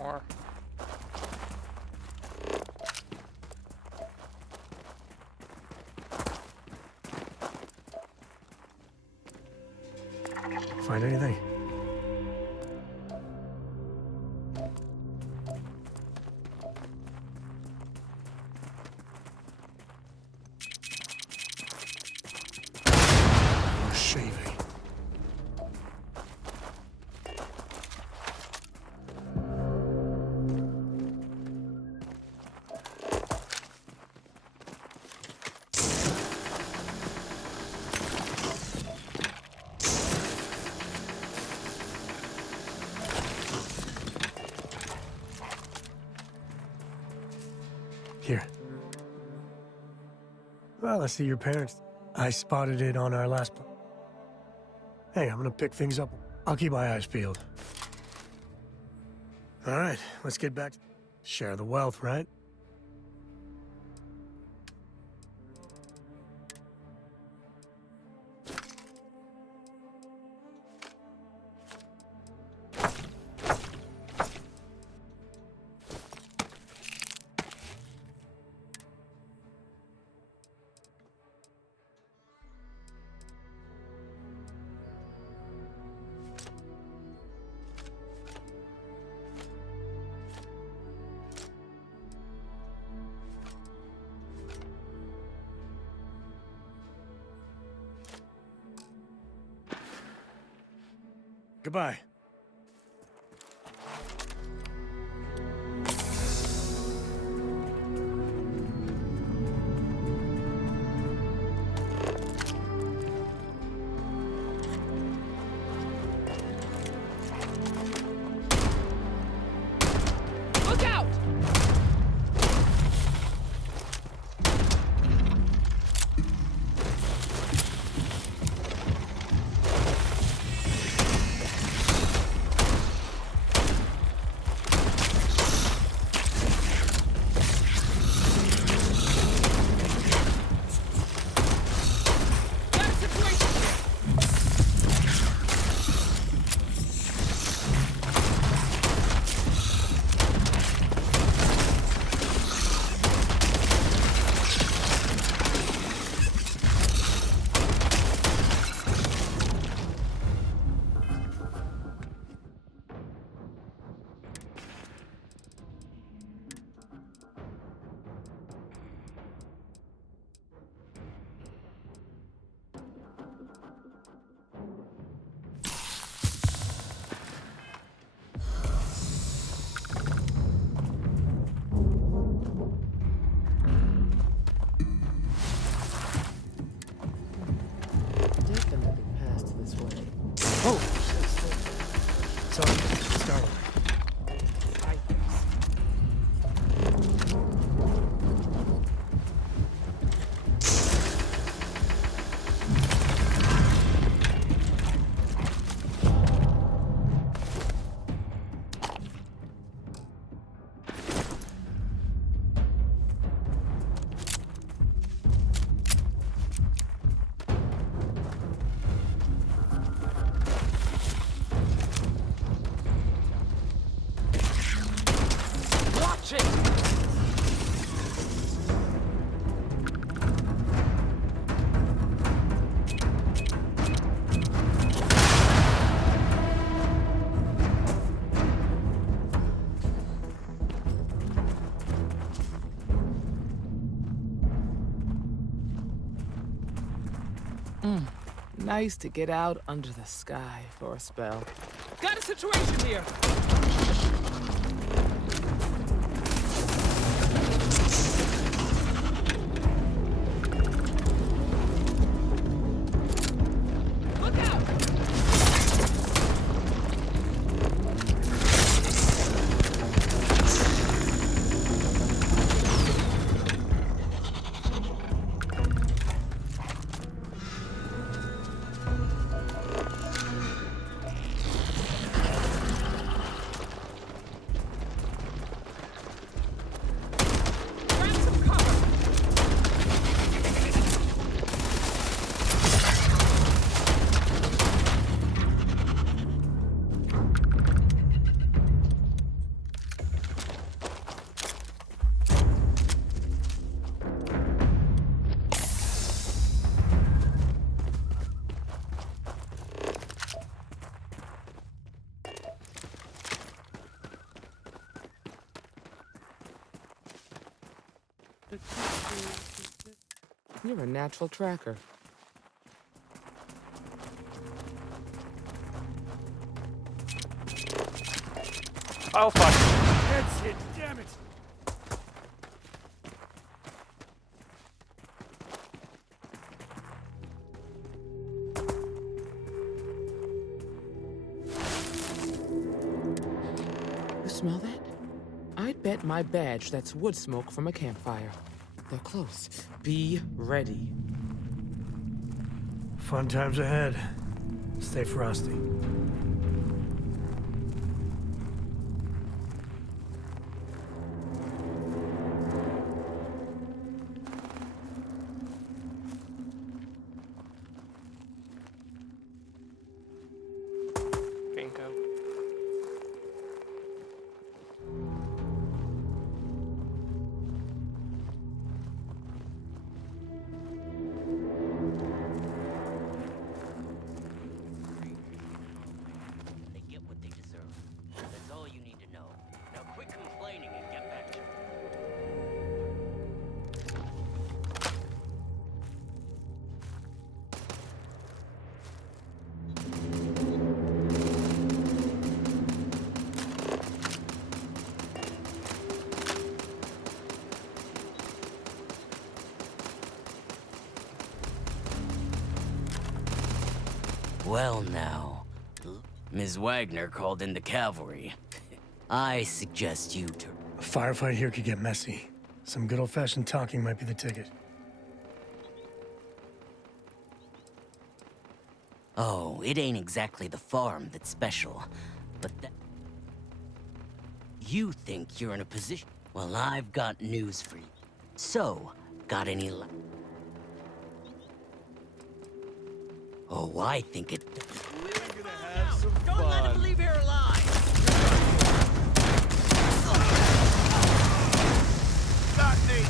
more. Find anything? More shaving. Here. Well, I see your parents. I spotted it on our last... Hey, I'm gonna pick things up. I'll keep my eyes peeled. All right, let's get back to... Share the wealth, right? Goodbye. Look out! Definitely passed this way. Oh! Sorry, Starfield. I guess. Watch it! Nice to get out under the sky for a spell. Got a situation here! Look out! You're a natural tracker. Oh fuck. That's it, damn it! You smell that? I'd bet my badge that's wood smoke from a campfire. They're close. Be ready. Fun times ahead. Stay frosty. Bingo. They get what they deserve. That's all you need to know. Now quit complaining and get back to it. Well now, Ms. Wagner called in the cavalry. I suggest you to... A firefight here could get messy. Some good old-fashioned talking might be the ticket. Oh, it ain't exactly the farm that's special, but that... You think you're in a position... Well, I've got news for you. So, got any... Oh, I think it... We're gonna have some Don't let him fun. leave here alive! Got me.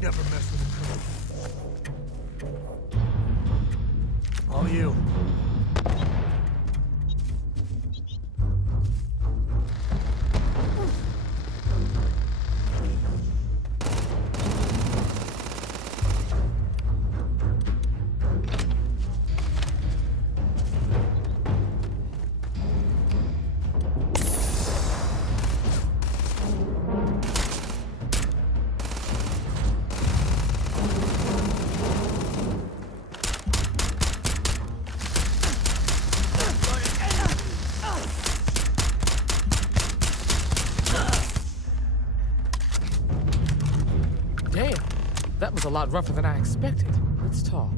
Never mess with a crew. All you. Damn, that was a lot rougher than I expected. Let's talk.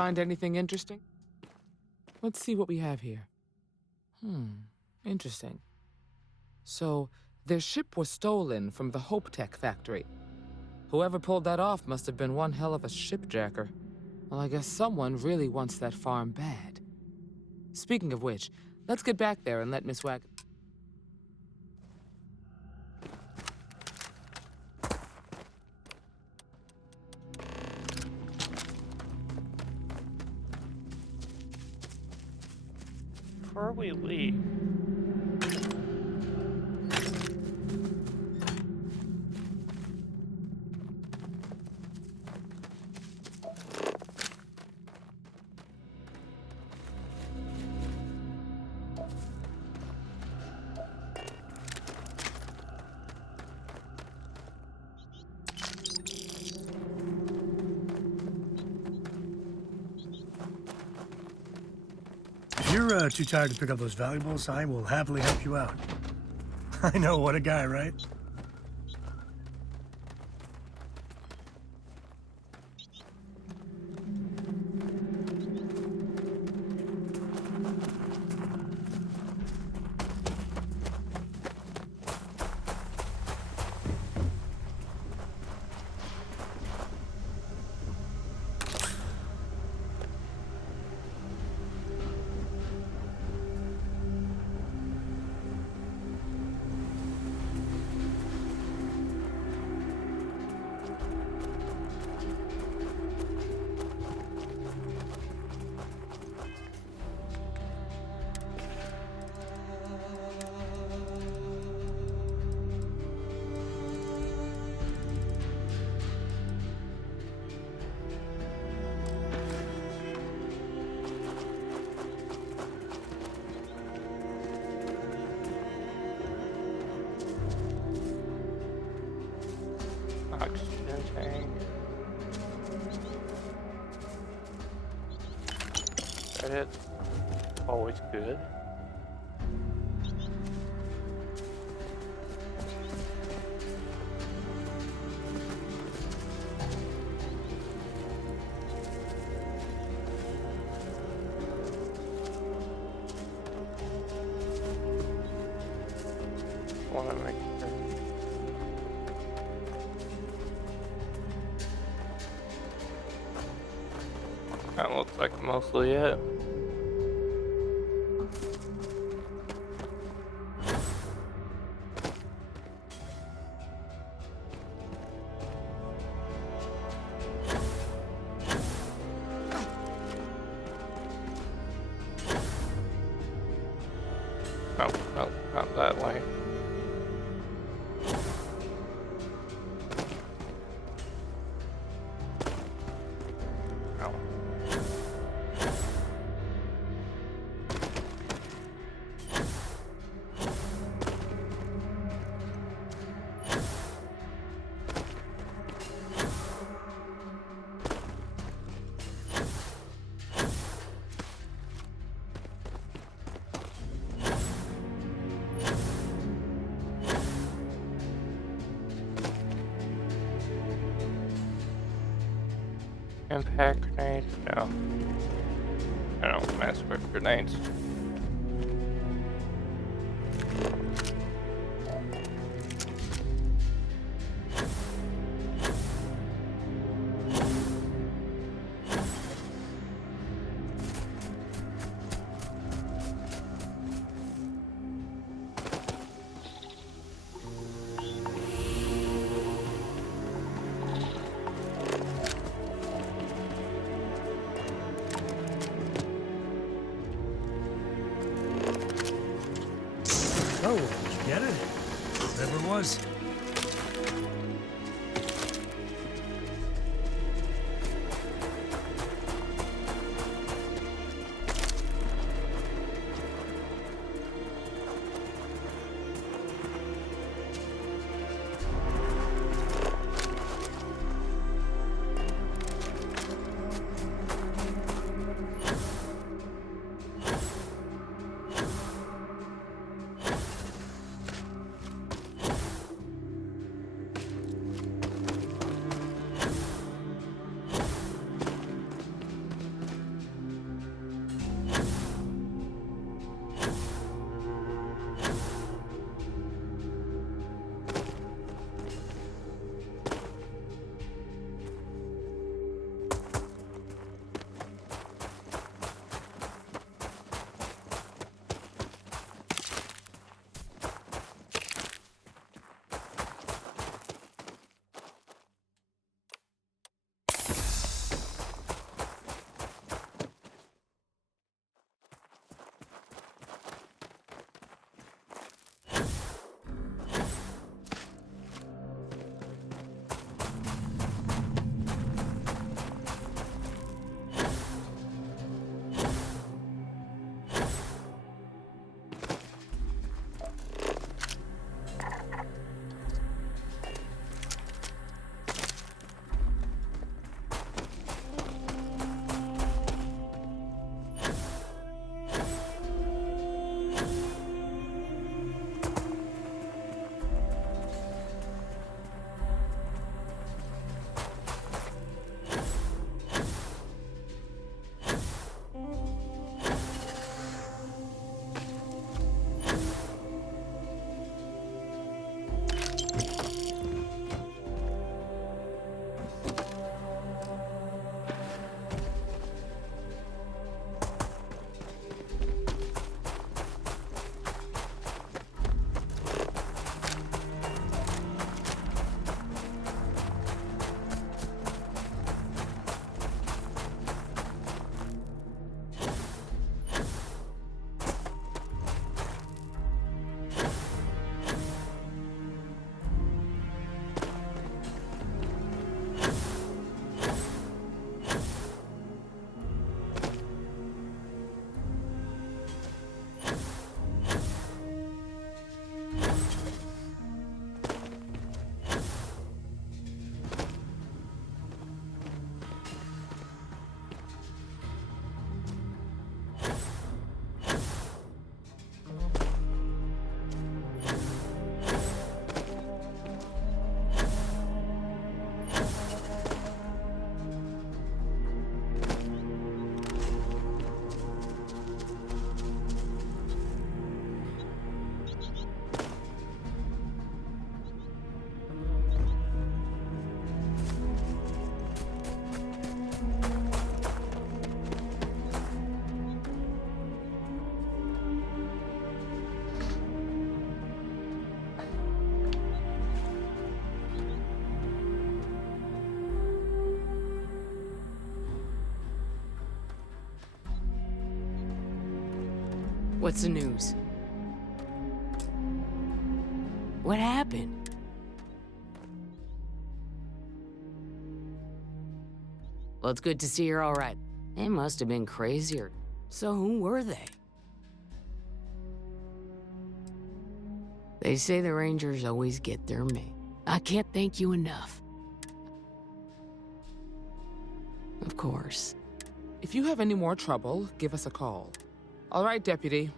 find anything interesting? Let's see what we have here. Interesting. So, their ship was stolen from the Hope Tech factory. Whoever pulled that off must have been one hell of a shipjacker. Well, I guess someone really wants that farm bad. Speaking of which, let's get back there and let Miss Wag... Before we leave, If you're too tired to pick up those valuables, I will happily help you out. I know, what a guy, right? oxygen tank. That it? Always good. Want to make sure. That looks like mostly it. Oh, no, not that way. No. Impact grenades? No. I don't mess with grenades. Oh, did you get it? Whatever it was. What's the news? What happened? Well, it's good to see you're all right. They must have been crazier. So who were they? They say the Rangers always get their man. I can't thank you enough. Of course. If you have any more trouble, give us a call. All right, Deputy.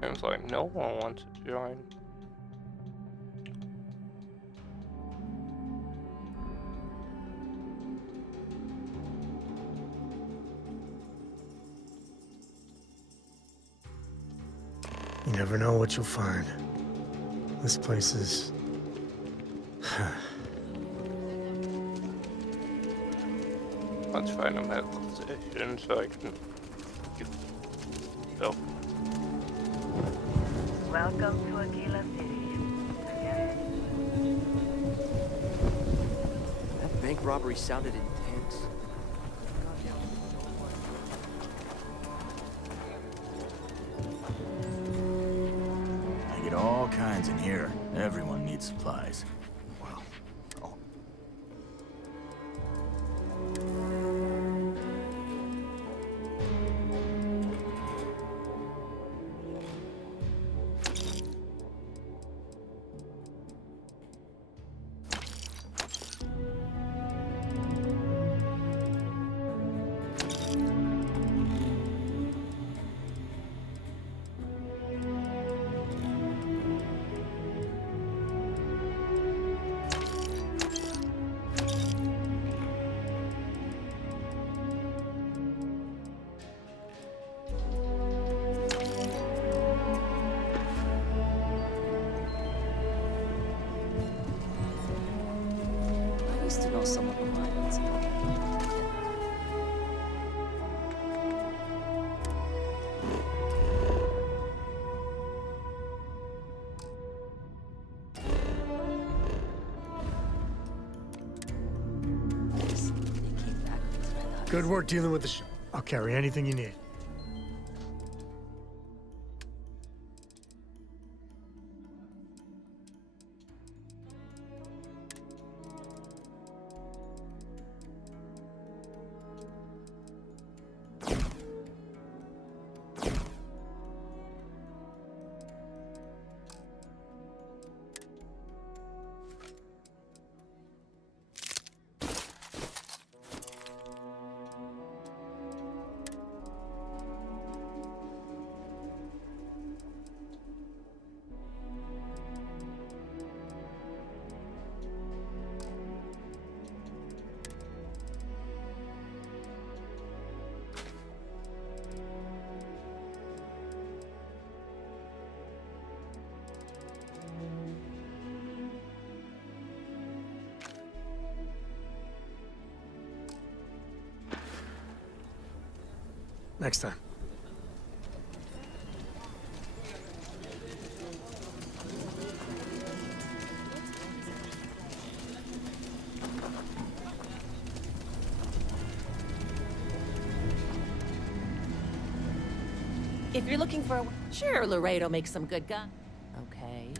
Seems like no one wants to join. You never know what you'll find. This place is... Let's find a medical station so I can get help. Welcome to Aquila City. That bank robbery sounded intense. I get all kinds in here. Everyone needs supplies. Well, oh. I used to know someone who might have seen it. They came back with his red Good work dealing with the ship. I'll carry anything you need. Next time. If you're looking for a... Sure, Laredo makes some good gun. Okay.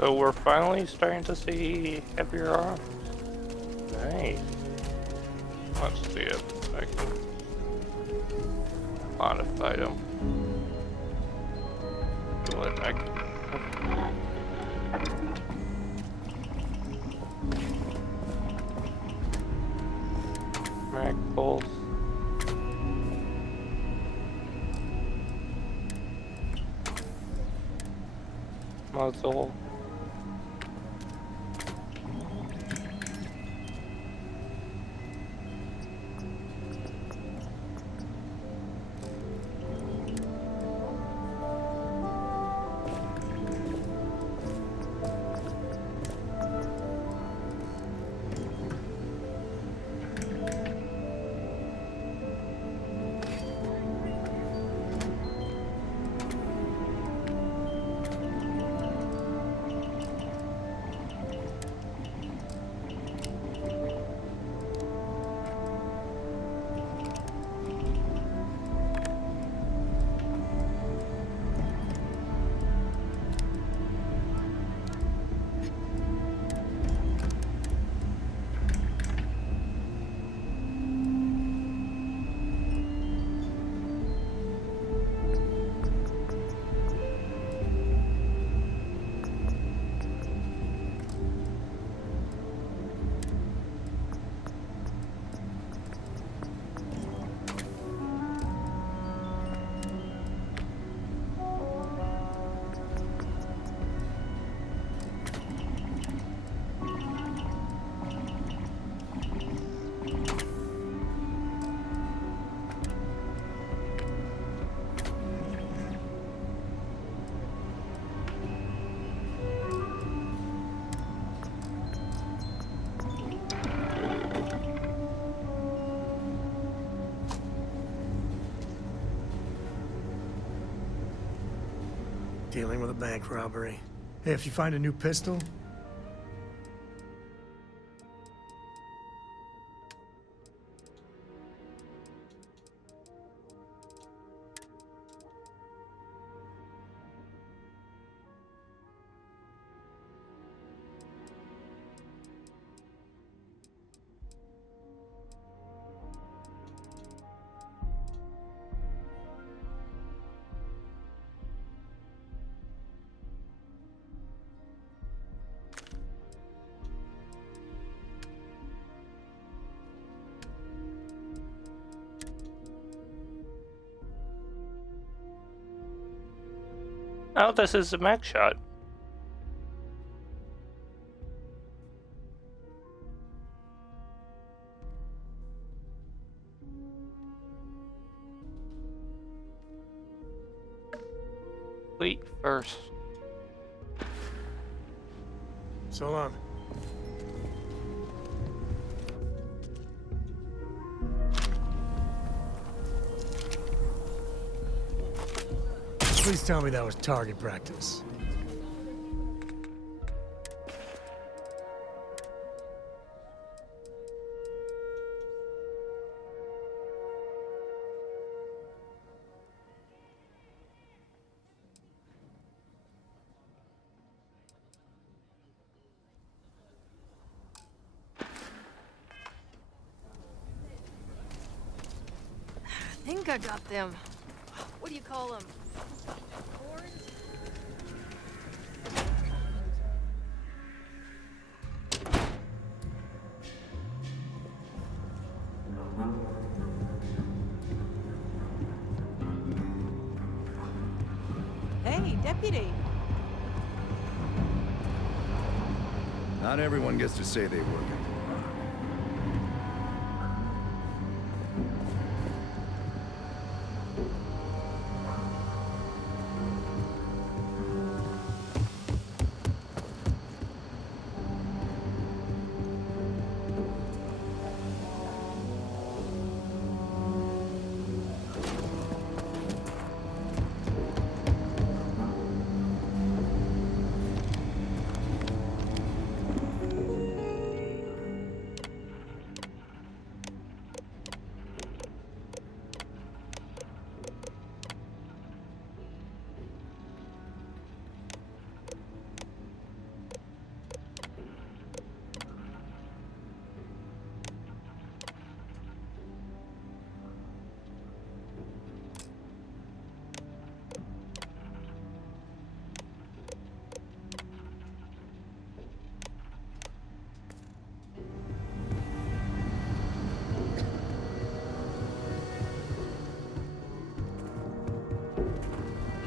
So we're finally starting to see heavier arms. Nice. Let's see if I can modify them. Do it. I can. Mag pulse. Muzzle. Dealing with a bank robbery. Hey, if you find a new pistol, Oh, this is a mech shot. Wait first. so long. Please tell me that was target practice. I think I got them. What do you call them? Horns? Hey, deputy. Not everyone gets to say they work it.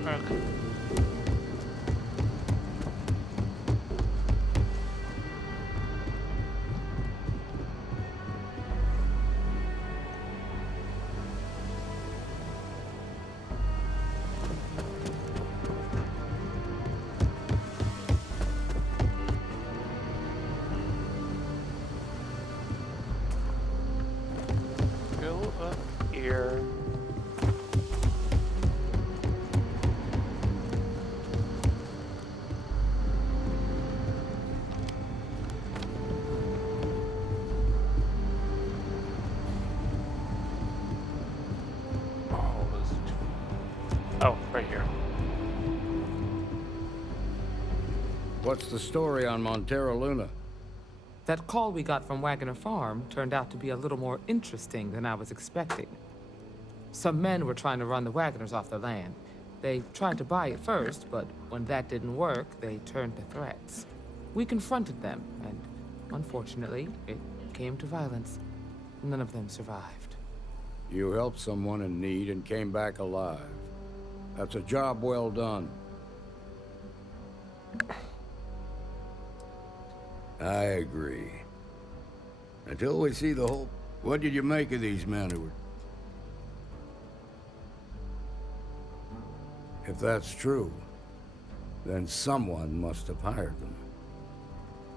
Okay. Go up here. Oh, right here. What's the story on Montero Luna? That call we got from Wagoner Farm turned out to be a little more interesting than I was expecting. Some men were trying to run the Wagoners off their land. They tried to buy it first, but when that didn't work, they turned to threats. We confronted them, and unfortunately, it came to violence. None of them survived. You helped someone in need and came back alive. That's a job well done. I agree. Until we see the whole... What did you make of these men who were... If that's true, then someone must have hired them.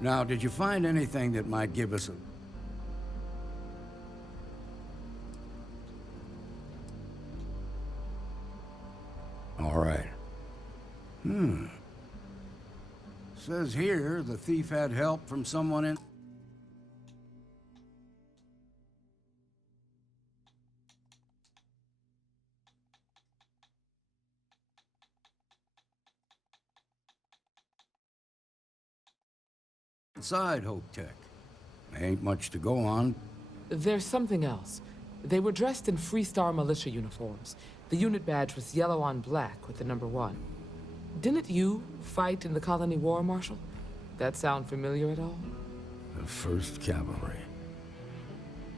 Now, did you find anything that might give us a... All right. Says here the thief had help from someone in... Inside Hope Tech. Ain't much to go on. There's something else. They were dressed in Freestar militia uniforms. The unit badge was yellow on black with the number 1. Didn't you fight in the Colony War, Marshal? That sound familiar at all? The 1st Cavalry.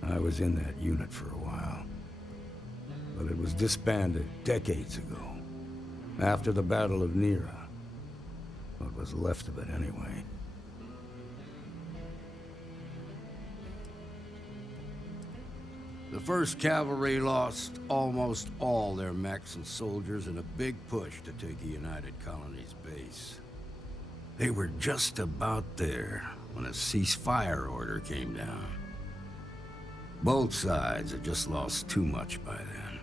I was in that unit for a while. But it was disbanded decades ago. After the Battle of Nera. What was left of it, anyway. The 1st Cavalry lost almost all their mechs and soldiers in a big push to take a United Colonies base. They were just about there when a ceasefire order came down. Both sides had just lost too much by then.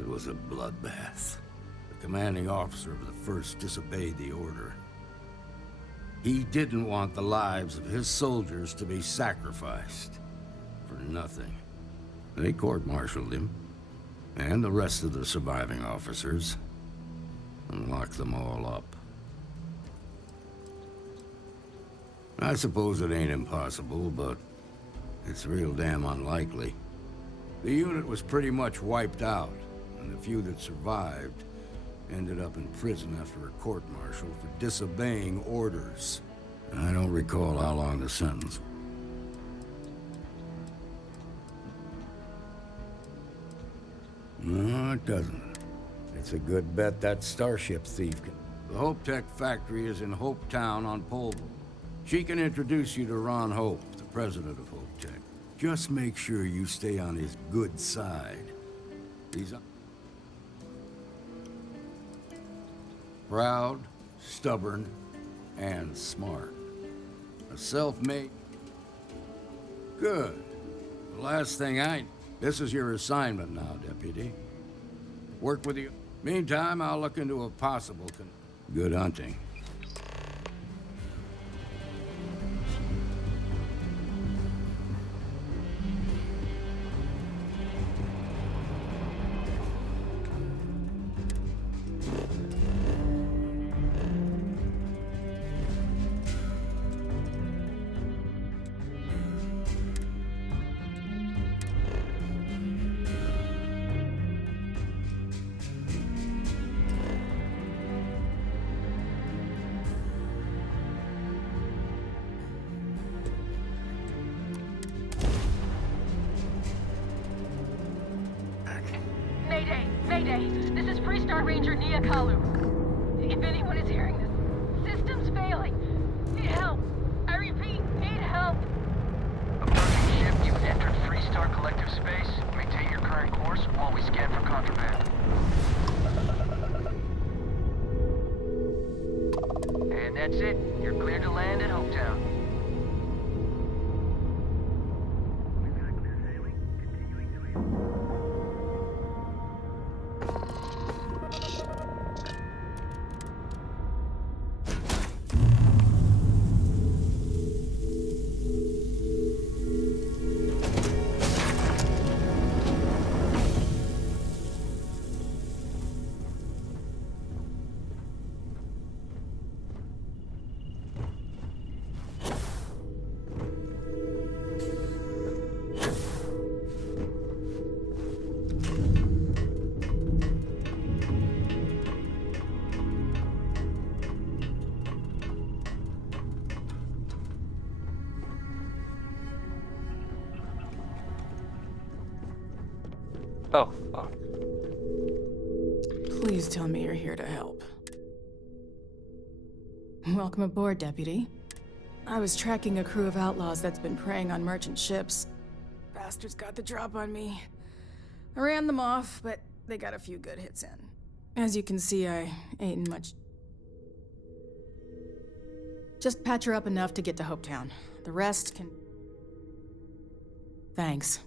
It was a bloodbath. The commanding officer of the 1st disobeyed the order. He didn't want the lives of his soldiers to be sacrificed. For nothing. They court-martialed him, and the rest of the surviving officers, and locked them all up. I suppose it ain't impossible, but it's real damn unlikely. The unit was pretty much wiped out, and the few that survived ended up in prison after a court-martial for disobeying orders. I don't recall how long the sentence was. No, it doesn't. It's a good bet that starship thief can... The Hope Tech factory is in Hope Town on Polville. She can introduce you to Ron Hope, the president of Hope Tech. Just make sure you stay on his good side. He's proud, stubborn, and smart. A self-made... Good. The last thing This is your assignment now, Deputy. Work with you. Meantime, I'll look into a possible Good hunting. Mayday! Mayday! This is Freestar Ranger Nia Kalu. If anyone is hearing this, system's failing. Need help. I repeat, need help. Approaching ship, you've entered Freestar Collective Space. Maintain your current course while we scan for contraband. And that's it. You're cleared to land at Hopetown. Oh, fuck. Please tell me you're here to help. Welcome aboard, Deputy. I was tracking a crew of outlaws that's been preying on merchant ships. Bastards got the drop on me. I ran them off, but they got a few good hits in. As you can see, I ain't much. Just patch her up enough to get to Hopetown. The rest can... Thanks.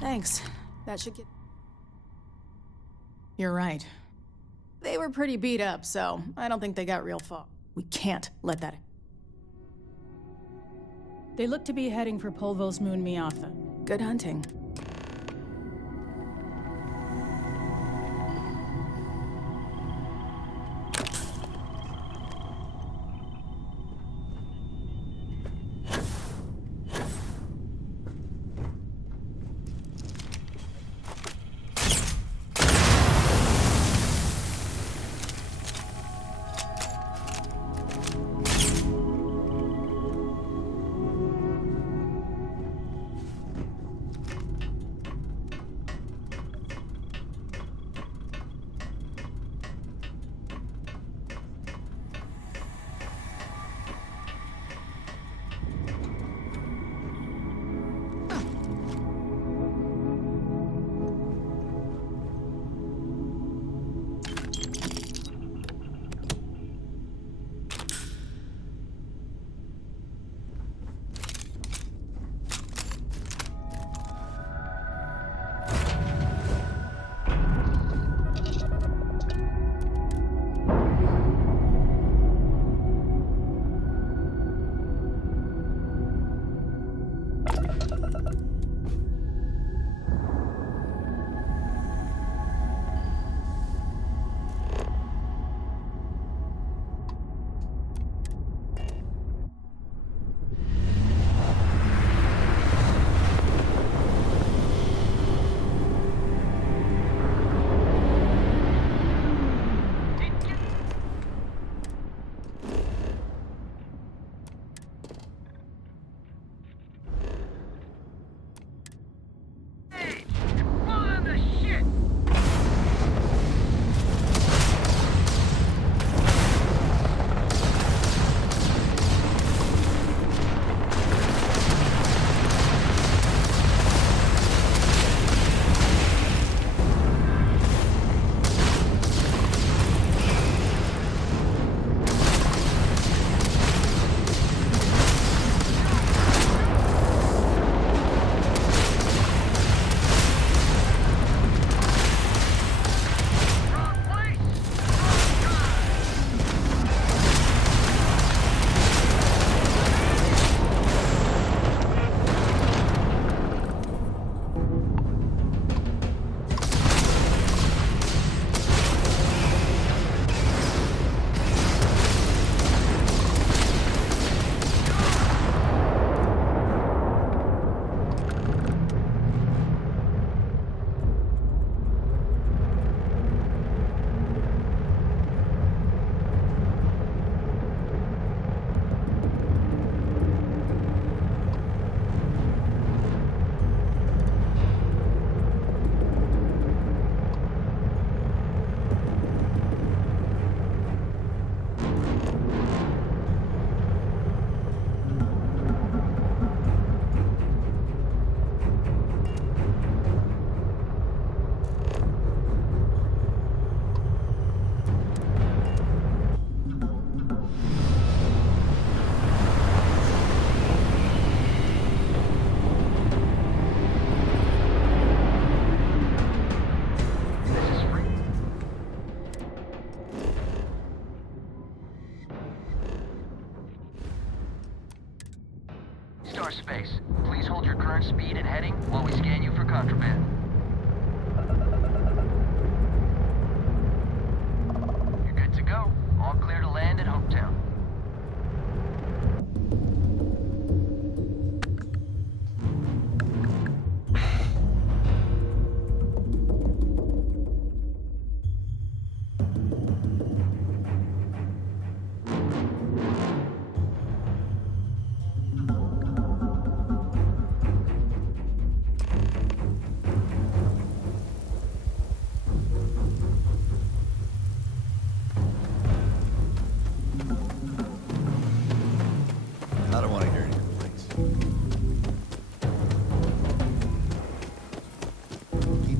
Thanks. That should get... You're right. They were pretty beat up, so I don't think they got real far. We can't let that... They look to be heading for Polvo's moon Miatha. Good hunting.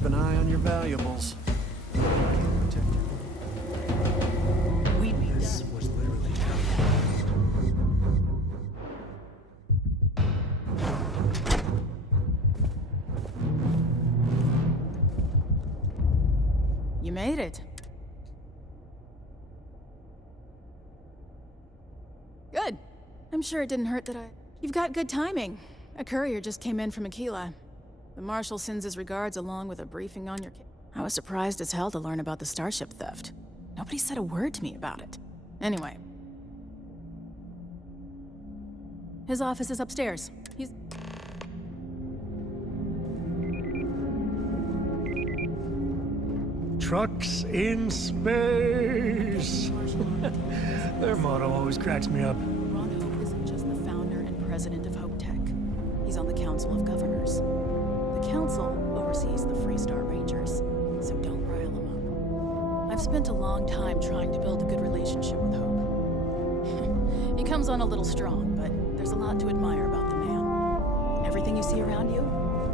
an eye on your valuables. We'd be This done. was literally You made it. Good. I'm sure it didn't hurt that I... You've got good timing. A courier just came in from Aquila. The Marshal sends his regards along with a briefing on your case. I was surprised as hell to learn about the starship theft. Nobody said a word to me about it. Anyway. His office is upstairs. He's... trucks in space. Their motto always cracks me up. Ron Hope isn't just the founder and president of Hope Tech. He's on the Council of Governors. The Council oversees the Freestar Rangers, so don't rile him up. I've spent a long time trying to build a good relationship with Hope. He comes on a little strong, but there's a lot to admire about the man. Everything you see around you,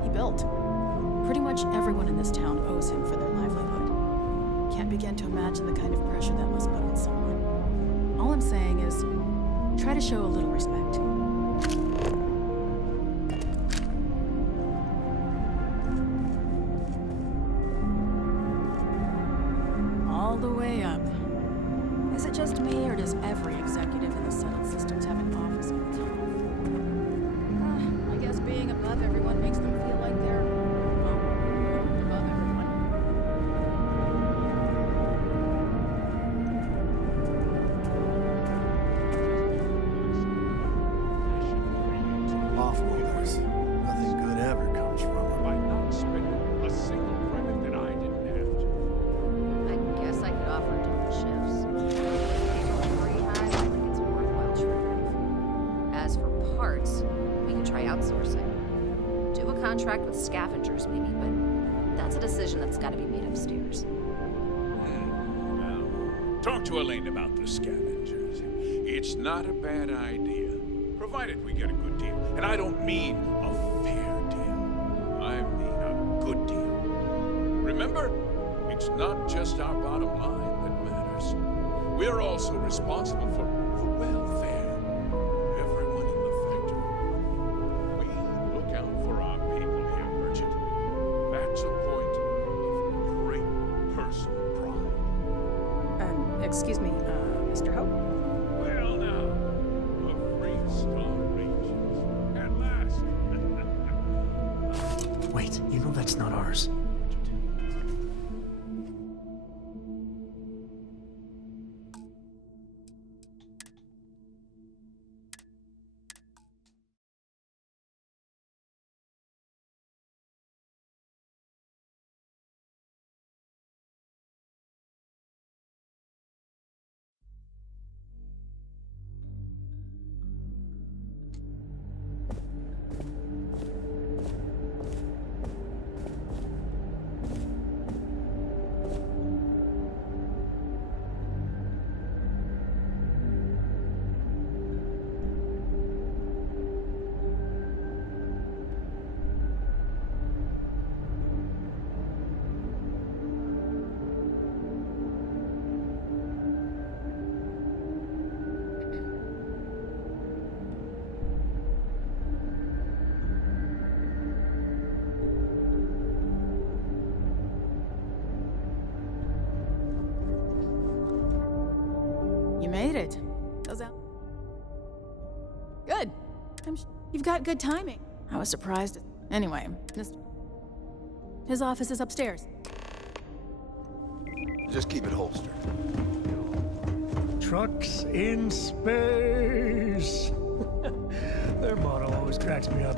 he built. Pretty much everyone in this town owes him for their livelihood. Can't begin to imagine the kind of pressure that must put on someone. All I'm saying is, try to show a little respect. All the way up. Is it just me, or does every executive in the settled systems have an office on the top? I guess being above everyone makes them feel like they're, well, above everyone. Off wars. Nothing good ever comes from them. By not spending a single credit that I didn't have to. I guess I could offer different shifts. Free time, I think it's a worthwhile trade-off. As for parts, we could try outsourcing. Do a contract with scavengers, maybe, but that's a decision that's got to be made upstairs. Well, talk to Elaine about the scavengers. It's not a bad idea, provided we get a good deal. And I don't mean a fair deal. I mean a good deal. Remember, it's not just our bottom line that matters. We're also responsible for the welfare of everyone in the factory. We look out for our people here, Merchant. That's a point of great personal pride. Excuse me, Mr. Hope? Well now, the Freestar Rangers. At last. Wait, you know that's not ours. You made it. Those out. Good. You've got good timing. I was surprised. Anyway, his office is upstairs. Just keep it holstered. Trucks in space. Their motto always cracks me up.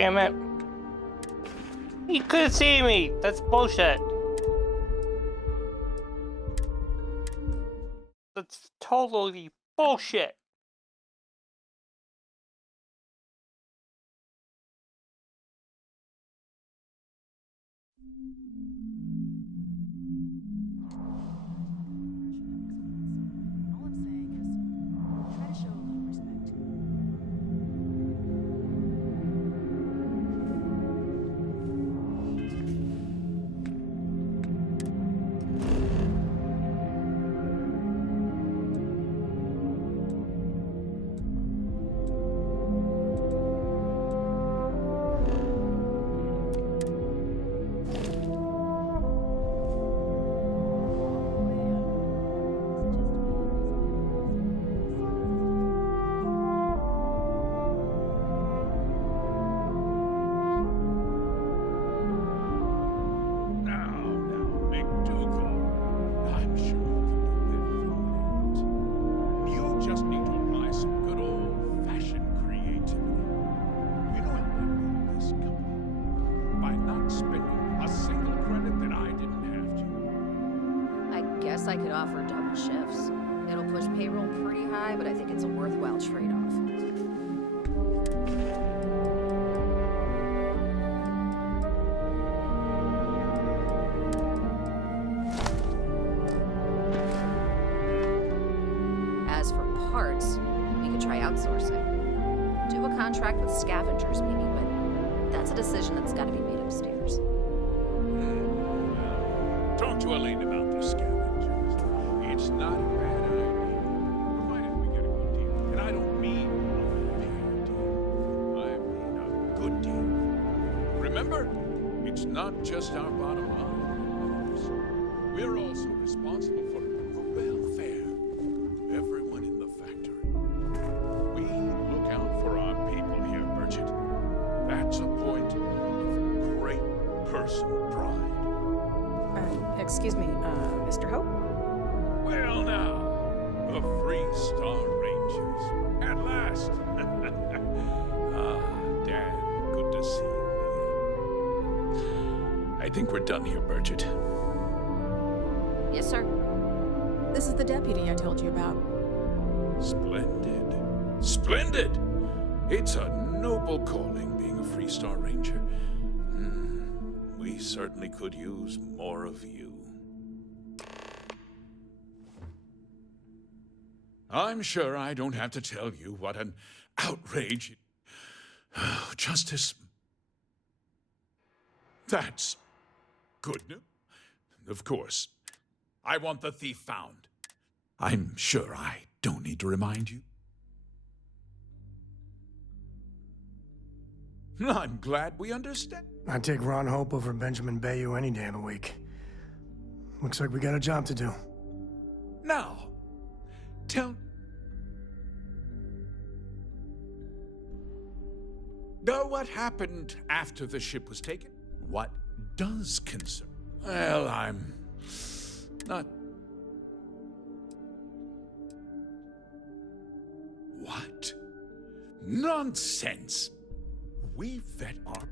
damn it. He could see me. That's bullshit. That's totally bullshit. All I'm saying is, try to show a little respect. I could offer double shifts. It'll push payroll pretty high, but I think it's a worthwhile trade-off. As for parts, we could try outsourcing. Do a contract with scavengers, maybe, but that's a decision that's got to be made upstairs. Talk to Elaine about the scavengers. It's not a bad idea, provided we get a good deal. And I don't mean a fair deal. I mean a good deal. Remember, it's not just our bottom line, of course. We're also responsible for the welfare of everyone in the factory. We look out for our people here, Bridget. That's a point of great personal pride. Excuse me, Mr. Hope? Well now, the Free Star Rangers. At last. Dan, good to see you. I think we're done here, Bridget. Yes, sir. This is the deputy I told you about. Splendid. Splendid! It's a noble calling being a Free Star Ranger. We certainly could use more of you. I'm sure I don't have to tell you what an outrage. Justice. That's good news. Of course. I want the thief found. I'm sure I don't need to remind you. I'm glad we understand. I'd take Ron Hope over Benjamin Bayou any day of the week. Looks like we got a job to do. Now, tell... Know what happened after the ship was taken? What does concern? Well, I'm not... What? Nonsense! We vet our...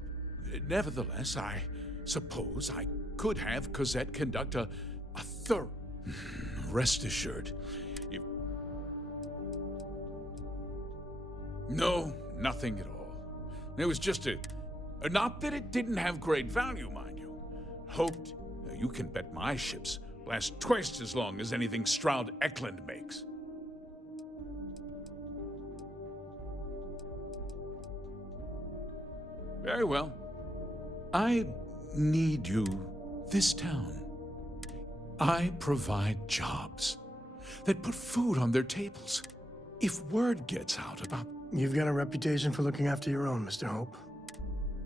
Nevertheless, I suppose I could have Cosette conduct a thorough... Rest assured, if... No, nothing at all. It was just a... Not that it didn't have great value, mind you. Hoped you can bet my ships last twice as long as anything Stroud Eklund makes. Very well. I need you this town. I provide jobs that put food on their tables. If word gets out about... You've got a reputation for looking after your own, Mr. Hope.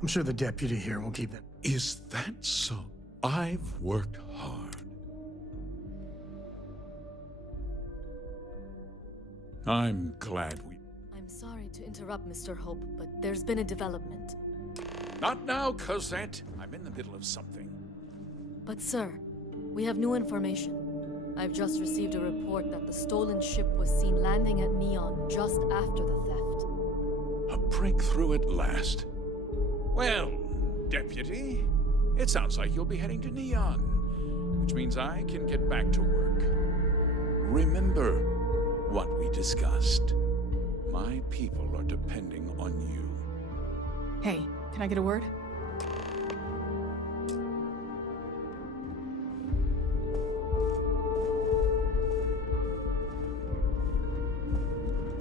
I'm sure the deputy here will keep it. Is that so? I've worked hard. I'm glad we... I'm sorry to interrupt, Mr. Hope, but there's been a development. Not now, Cosette. I'm in the middle of something. But sir, we have new information. I've just received a report that the stolen ship was seen landing at Neon just after the theft. A breakthrough at last. Well, Deputy, it sounds like you'll be heading to Neon, which means I can get back to work. Remember what we discussed. My people are depending on you. Hey, can I get a word?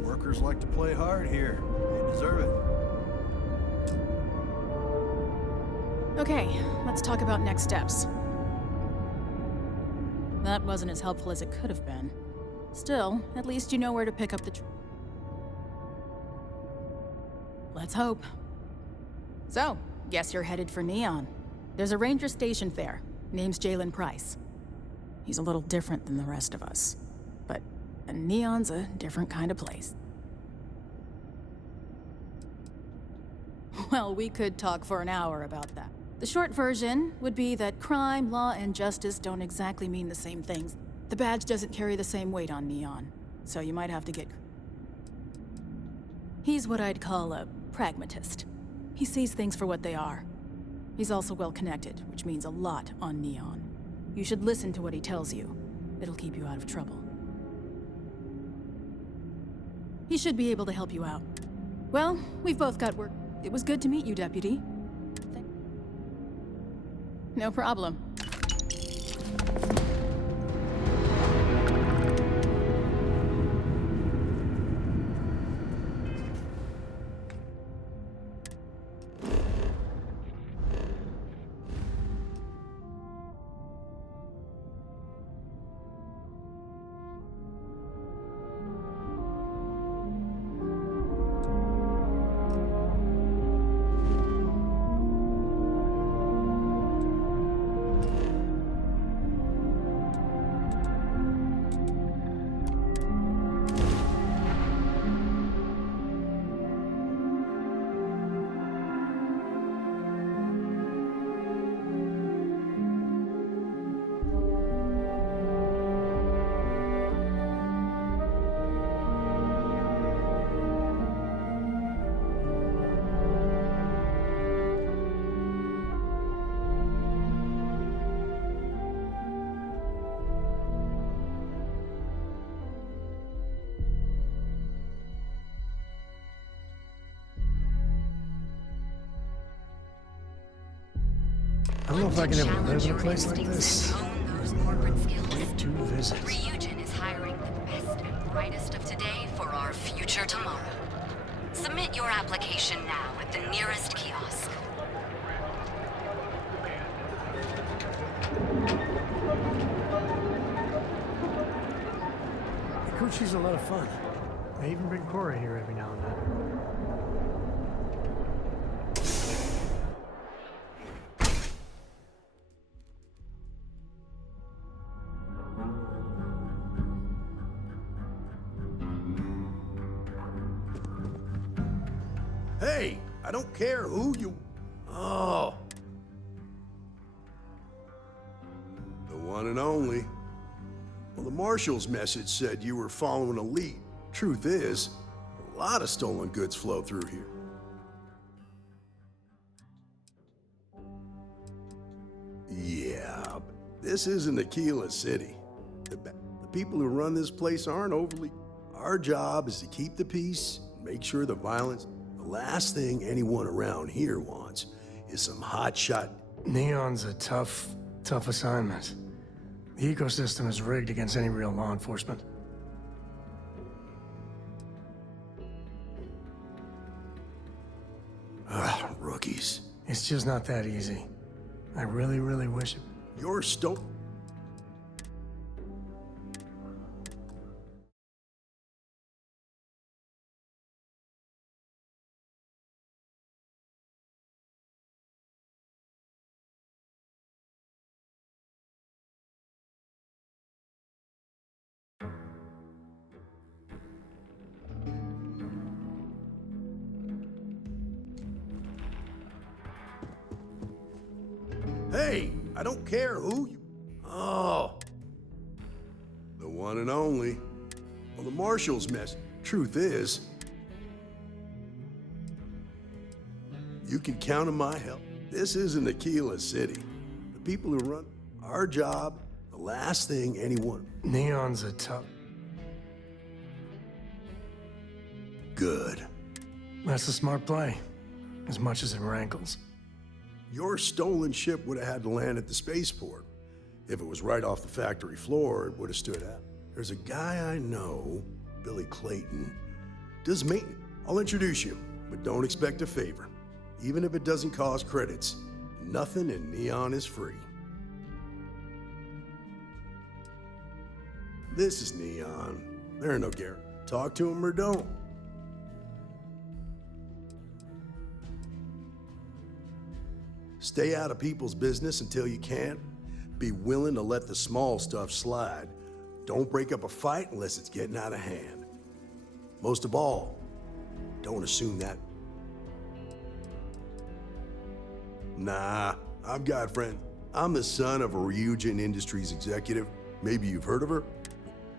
Workers like to play hard here. They deserve it. Okay, let's talk about next steps. That wasn't as helpful as it could have been. Still, at least you know where to pick up the Let's hope. So, guess you're headed for Neon. There's a ranger stationed there. Name's Jalen Price. He's a little different than the rest of us. But Neon's a different kind of place. Well, we could talk for an hour about that. The short version would be that crime, law, and justice don't exactly mean the same things. The badge doesn't carry the same weight on Neon, so you might have to get... He's what I'd call a pragmatist. He sees things for what they are. He's also well-connected, which means a lot on Neon. You should listen to what he tells you. It'll keep you out of trouble. He should be able to help you out. Well, we've both got work. It was good to meet you, Deputy. No problem. I don't know if I can ever live in a place like this. Wait to visit. Ryujin is hiring the best and brightest of today for our future tomorrow. Submit your application now at the nearest kiosk. The Coochie's a lot of fun. I even bring Cora here every now and then. Hey, I don't care who you... Oh. The one and only. Well, the Marshal's message said you were following a lead. Truth is, a lot of stolen goods flow through here. Yeah, but this isn't Aquila City. The people who run this place aren't overly... Our job is to keep the peace, make sure the violence... The last thing anyone around here wants is some hotshot... Neon's a tough assignment. The ecosystem is rigged against any real law enforcement. Rookies. It's just not that easy. I really, really wish it... You're Hey, I don't care who you... Oh. The one and only. Well, the Marshal's mess. Truth is... You can count on my help. This isn't Aquila City. The people who run our job, the last thing anyone... Neon's a tough... Good. That's a smart play, as much as it rankles. Your stolen ship would have had to land at the spaceport. If it was right off the factory floor, it would have stood out. There's a guy I know, Billy Clayton, does maintenance. I'll introduce you, but don't expect a favor. Even if it doesn't cost credits, nothing in Neon is free. This is Neon. There are no guarantees. Talk to him or don't. Stay out of people's business until you can. Be willing to let the small stuff slide. Don't break up a fight unless it's getting out of hand. Most of all, don't assume that. Nah, I've got friends. I'm the son of a Ryujin Industries executive. Maybe you've heard of her.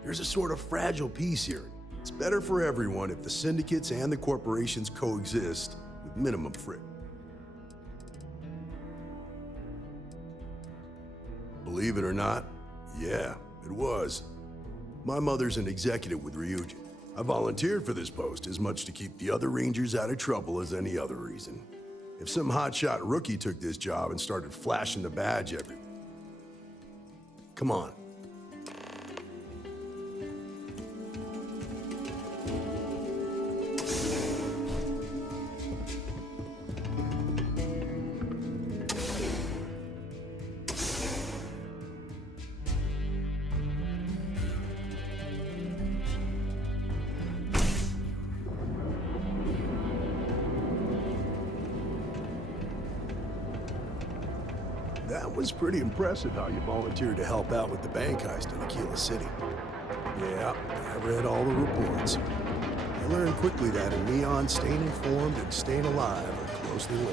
There's a sort of fragile piece here. It's better for everyone if the syndicates and the corporations coexist with minimum friction. Believe it or not, yeah, it was. My mother's an executive with Ryujin. I volunteered for this post as much to keep the other Rangers out of trouble as any other reason. If some hotshot rookie took this job and started flashing the badge every... Come on. That was pretty impressive how you volunteered to help out with the bank heist in Aquila City. Yeah, I read all the reports. I learned quickly that in Neon, staying informed and staying alive are closely linked.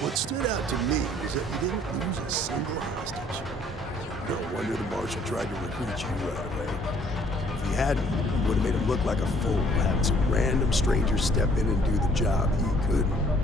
What stood out to me was that you didn't lose a single hostage. No wonder the Marshal tried to recruit you right away. If he hadn't, it would have made him look like a fool, having some random stranger step in and do the job he couldn't.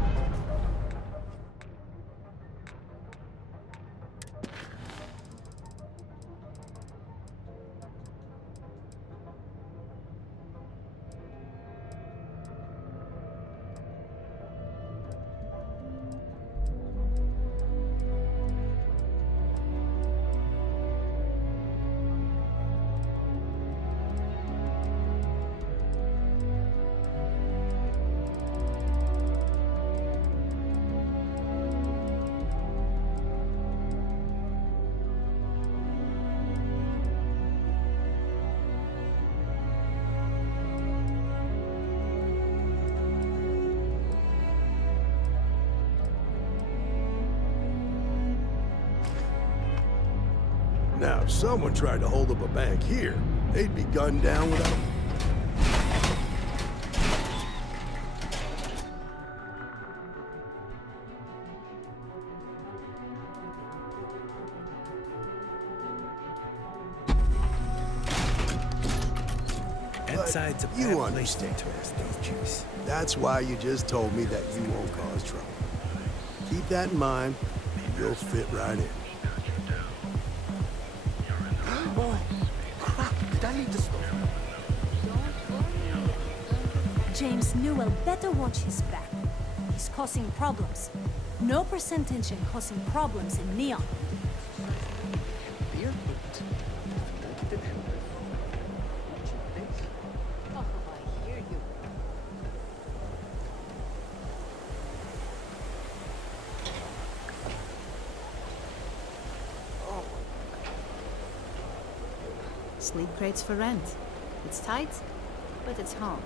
Now, if someone tried to hold up a bank here, they'd be gunned down without... Inside's a you bad understand. place to tourist. That's why you just told me that you won't cause trouble. Keep that in mind, and you'll fit right in. Oh, crap. Did I leave the store? James Newell better watch his back. He's causing problems. No percentage in causing problems in Neon. Beer? But... Oh, I hear you. Sleep crates for rent. It's tight, but it's home.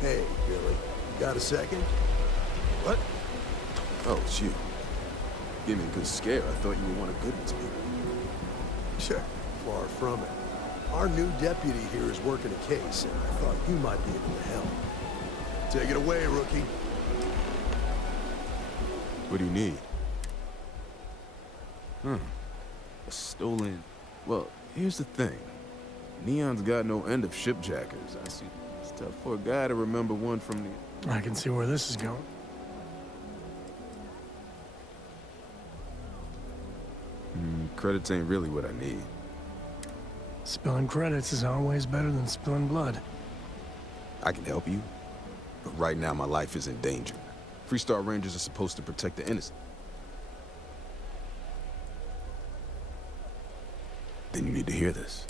Hey, Billy, you got a second? What? Oh, it's you. Gave me a good scare. I thought you were one of Goodman's people. Sure, far from it. Our new deputy here is working a case, and I thought you might be able to help. Take it away, rookie. What do you need? A stolen... Well, here's the thing. Neon's got no end of shipjackers. I see it's tough for a guy to remember one from the... I can see where this is going. Credits ain't really what I need. Spilling credits is always better than spilling blood. I can help you, but right now my life is in danger. Freestar Rangers are supposed to protect the innocent. Then you need to hear this.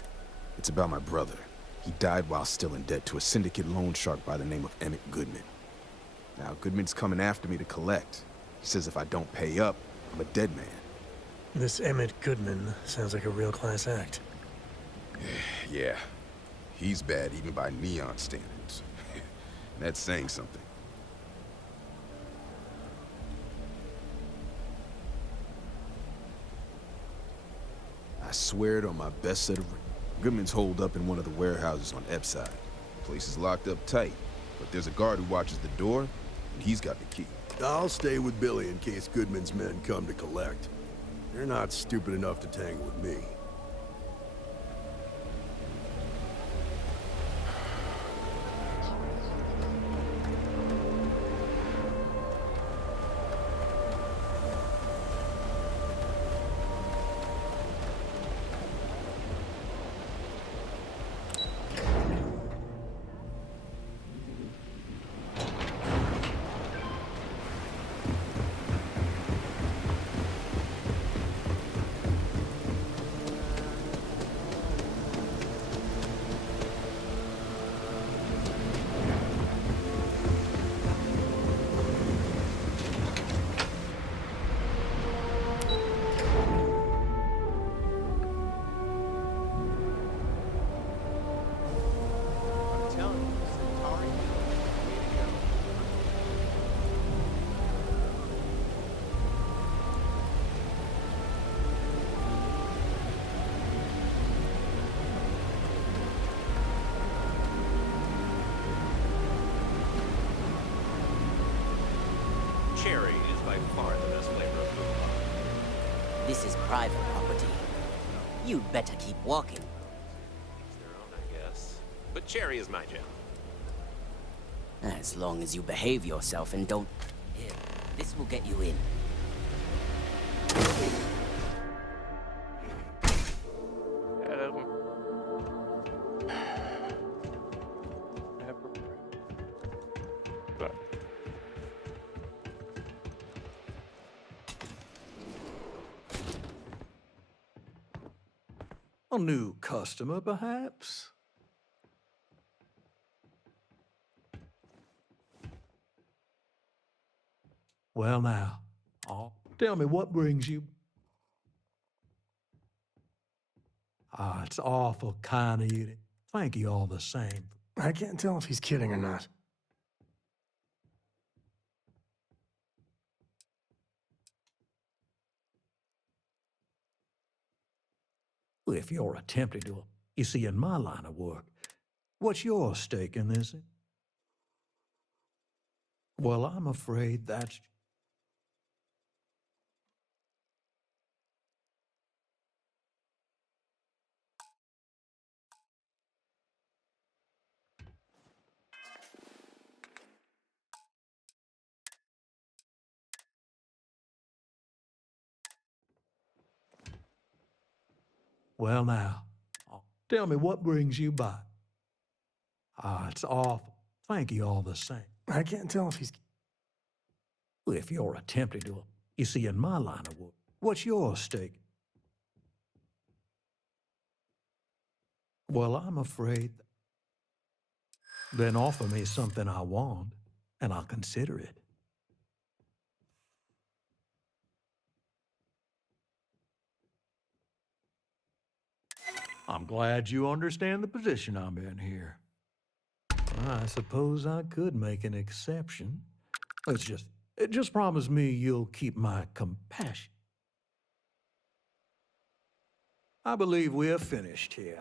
It's about my brother. He died while still in debt to a syndicate loan shark by the name of Emmett Goodman. Now, Goodman's coming after me to collect. He says if I don't pay up, I'm a dead man. This Emmett Goodman sounds like a real class act. Yeah, he's bad even by Neon standards. That's saying something. I swear it on my best set of rings. Goodman's holed up in one of the warehouses on Epside. Place is locked up tight, but there's a guard who watches the door, and he's got the key. I'll stay with Billy in case Goodman's men come to collect. They're not stupid enough to tangle with me. Cherry is by far the best flavor of food. This is private property. You'd better keep walking. Each their own, I guess. But Cherry is my jam. As long as you behave yourself and don't... Here, this will get you in. A new customer, perhaps? Well now, tell me what brings you... Ah, it's awful kind of you to... Thank you all the same. I can't tell if he's kidding or not. If you're attempting to... You see, in my line of work, what's your stake in this? Well, I'm afraid that's... Well now, tell me what brings you by. Ah, it's awful. Thank you all the same. I can't tell if he's... If you're attempting to... You see, in my line of work, what's your stake? Well, I'm afraid... Then offer me something I want, and I'll consider it. I'm glad you understand the position I'm in here. I suppose I could make an exception. Just promise me you'll keep my compassion. I believe we are finished here.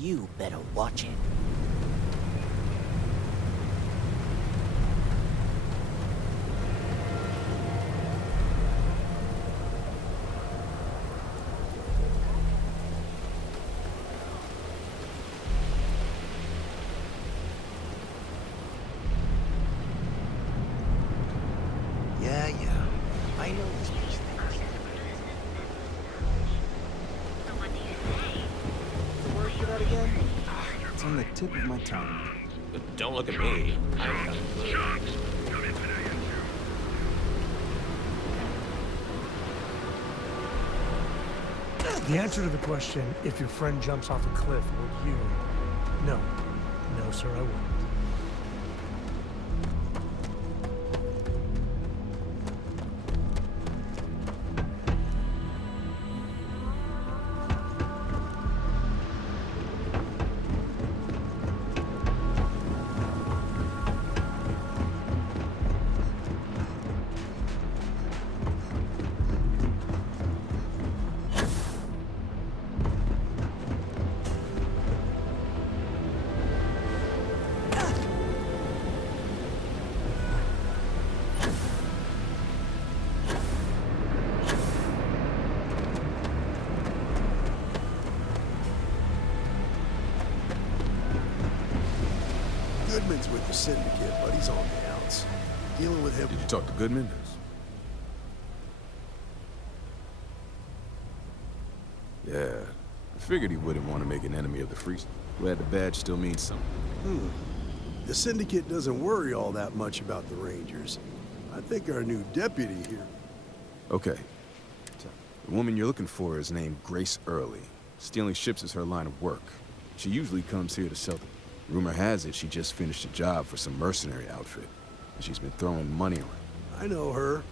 You better watch it. Yeah. I know this place. Where'd you get that again? It's on the tip of my tongue. Don't look at me. I haven't got a clue. The answer to the question, if your friend jumps off a cliff, would you? No. No, sir, I wouldn't. Goodman's with the Syndicate, but he's on the outs. Dealing with him. Did you talk to Goodman? Yeah. I figured he wouldn't want to make an enemy of the Freaks. Glad the badge still means something. The Syndicate doesn't worry all that much about the Rangers. I think our new deputy here... Okay. The woman you're looking for is named Grace Early. Stealing ships is her line of work. She usually comes here to sell them. Rumor has it she just finished a job for some mercenary outfit. And she's been throwing money around. I know her.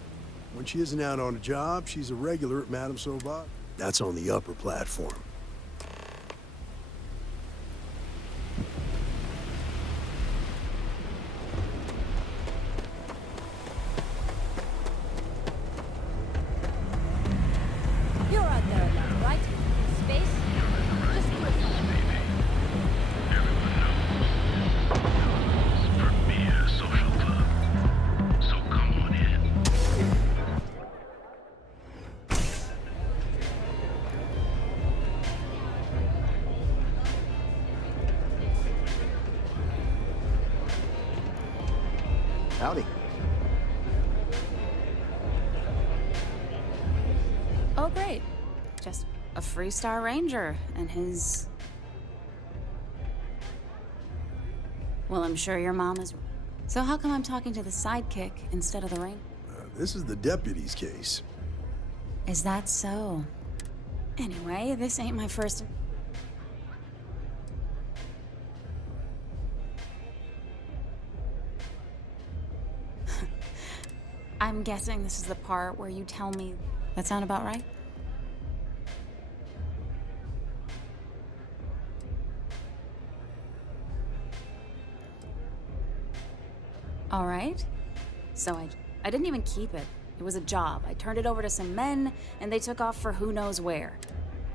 When she isn't out on a job, she's a regular at Madame Sauvage. That's on the upper platform. You're out there now, right? Space? Just do it. Social club. So come on in. Howdy. Oh, great. Just a Freestar Ranger and his... Well, I'm sure your mom is... So how come I'm talking to the sidekick instead of the Ranger? This is the deputy's case. Is that so? Anyway, this ain't my first... I'm guessing this is the part where you tell me... That sound about right? All right. So I didn't even keep it. It was a job. I turned it over to some men, and they took off for who knows where.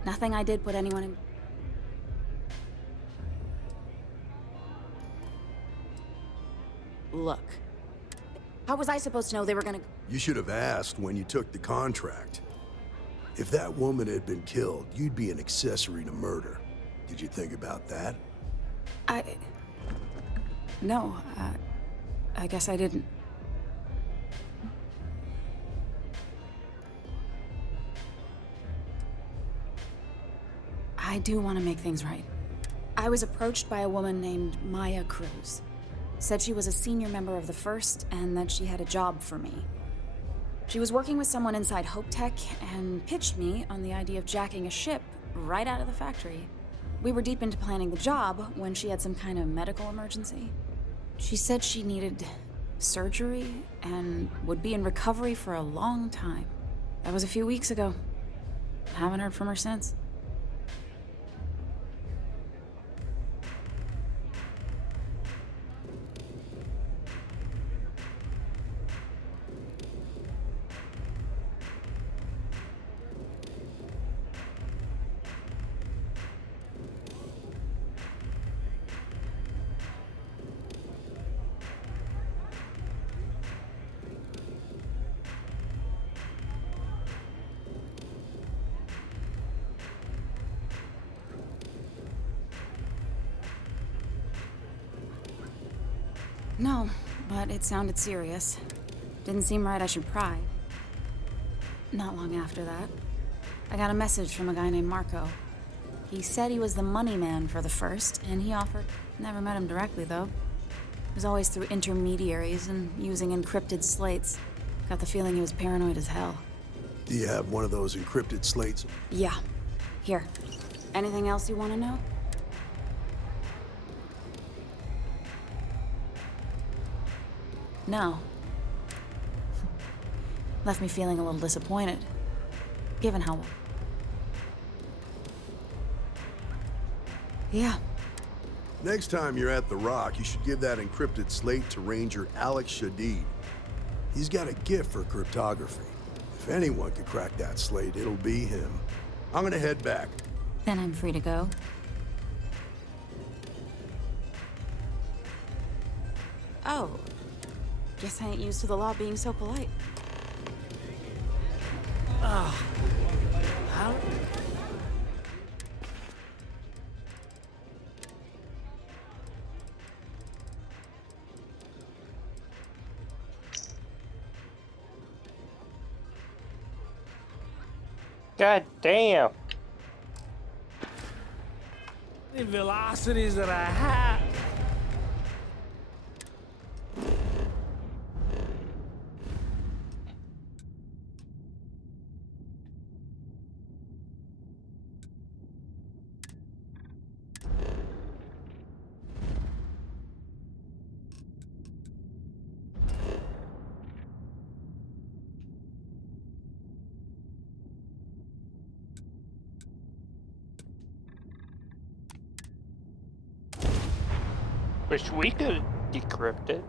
Nothing I did put anyone in... Look. How was I supposed to know they were gonna... You should have asked when you took the contract. If that woman had been killed, you'd be an accessory to murder. Did you think about that? No, I guess I didn't. I do want to make things right. I was approached by a woman named Maya Cruz. Said she was a senior member of the First and that she had a job for me. She was working with someone inside Hope Tech and pitched me on the idea of jacking a ship right out of the factory. We were deep into planning the job when she had some kind of medical emergency. She said she needed surgery and would be in recovery for a long time. That was a few weeks ago. Haven't heard from her since. No, but it sounded serious. Didn't seem right I should pry. Not long after that, I got a message from a guy named Marco. He said he was the money man for the First, and he offered... Never met him directly, though. It was always through intermediaries and using encrypted slates. Got the feeling he was paranoid as hell. Do you have one of those encrypted slates? Yeah. Here. Anything else you want to know? No. Left me feeling a little disappointed, given how... Yeah. Next time you're at the Rock, you should give that encrypted slate to Ranger Alex Shadid. He's got a gift for cryptography. If anyone could crack that slate, it'll be him. I'm gonna head back. Then I'm free to go. Oh. Guess I ain't used to the law being so polite. How? God damn. The velocities that I have. Wish we could decrypt it.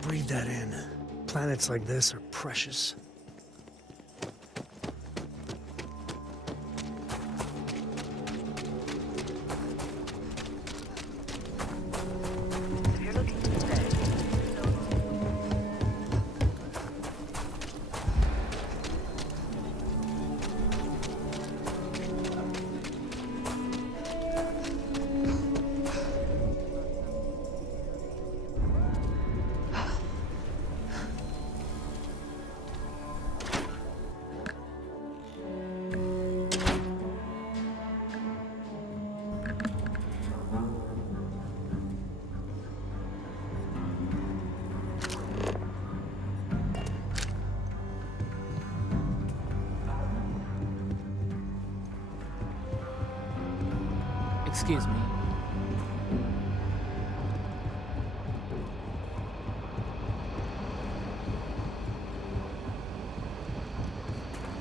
Breathe that in. Planets like this are precious. Excuse me.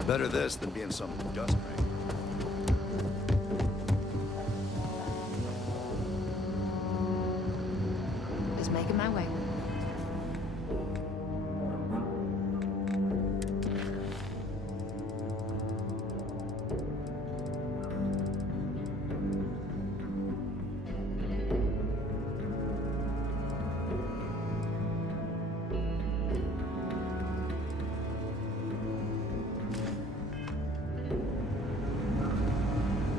Better this than being some dust ring. Just making my way.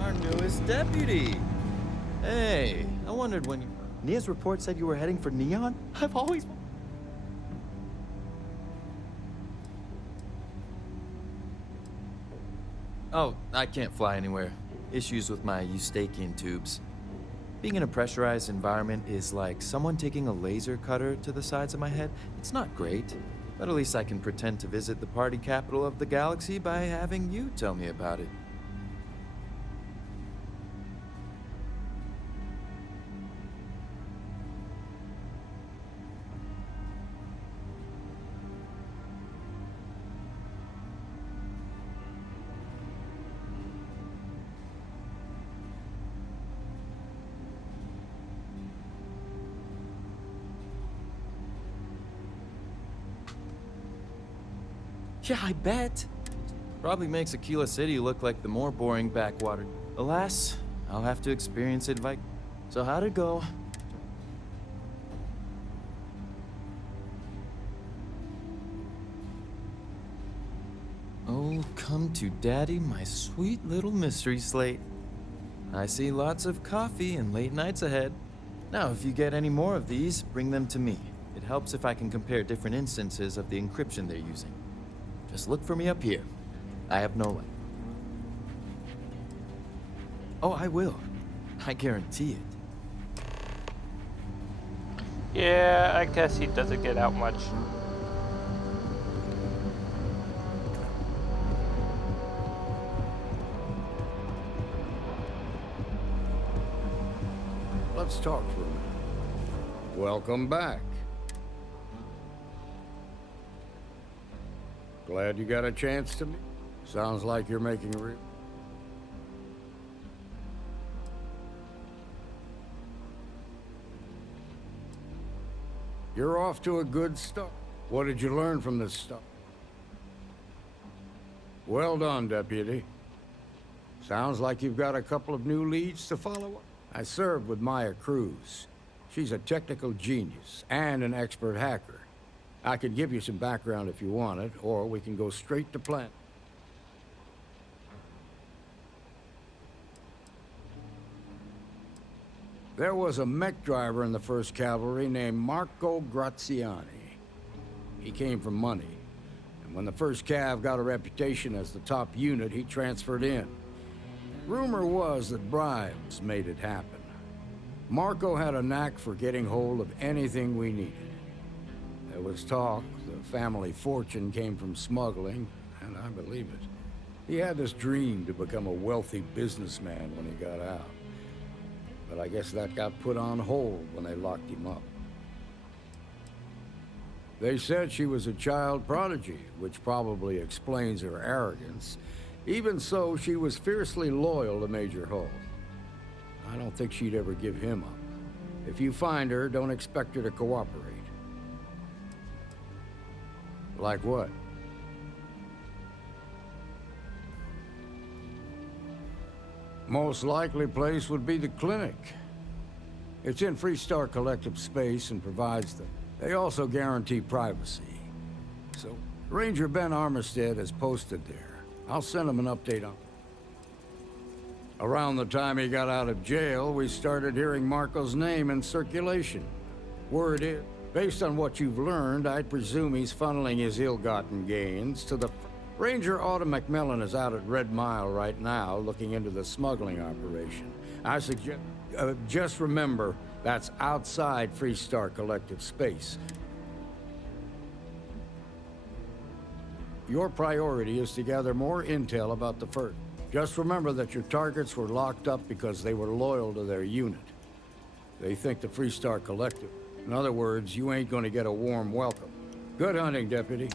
Our newest deputy. Hey, I wondered when you... Nia's report said you were heading for Neon? I've always... Oh, I can't fly anywhere. Issues with my eustachian tubes. Being in a pressurized environment is like someone taking a laser cutter to the sides of my head. It's not great, but at least I can pretend to visit the party capital of the galaxy by having you tell me about it. Yeah, I bet. Probably makes Aquila City look like the more boring backwater. Alas, I'll have to experience it So how'd it go? Oh, come to daddy, my sweet little mystery slate. I see lots of coffee and late nights ahead. Now, if you get any more of these, bring them to me. It helps if I can compare different instances of the encryption they're using. Just look for me up here. I have no light. Oh, I will. I guarantee it. Yeah, I guess he doesn't get out much. Let's talk for a minute. Welcome back. Glad you got a chance to meet. Sounds like you're making a real... You're off to a good start. What did you learn from this stuff? Well done, Deputy. Sounds like you've got a couple of new leads to follow up. I served with Maya Cruz. She's a technical genius and an expert hacker. I could give you some background if you want it, or we can go straight to plan. There was a mech driver in the 1st Cavalry named Marco Graziani. He came from money, and when the 1st Cav got a reputation as the top unit, he transferred in. Rumor was that bribes made it happen. Marco had a knack for getting hold of anything we needed. There was talk the family fortune came from smuggling, and I believe it. He had this dream to become a wealthy businessman when he got out. But I guess that got put on hold when they locked him up. They said she was a child prodigy, which probably explains her arrogance. Even so, she was fiercely loyal to Major Hull. I don't think she'd ever give him up. If you find her, don't expect her to cooperate. Like what? Most likely place would be the clinic. It's in Freestar Collective space and provides them. They also guarantee privacy. So, Ranger Ben Armistead is posted there. I'll send him an update on. Around the time he got out of jail, we started hearing Marco's name in circulation. Word is, based on what you've learned, I'd presume he's funneling his ill-gotten gains to the... Ranger Otto McMillan is out at Red Mile right now, looking into the smuggling operation. I suggest... just remember, that's outside Freestar Collective space. Your priority is to gather more intel about the first. Just remember that your targets were locked up because they were loyal to their unit. They think the Freestar Collective. In other words, you ain't gonna get a warm welcome. Good hunting, Deputy.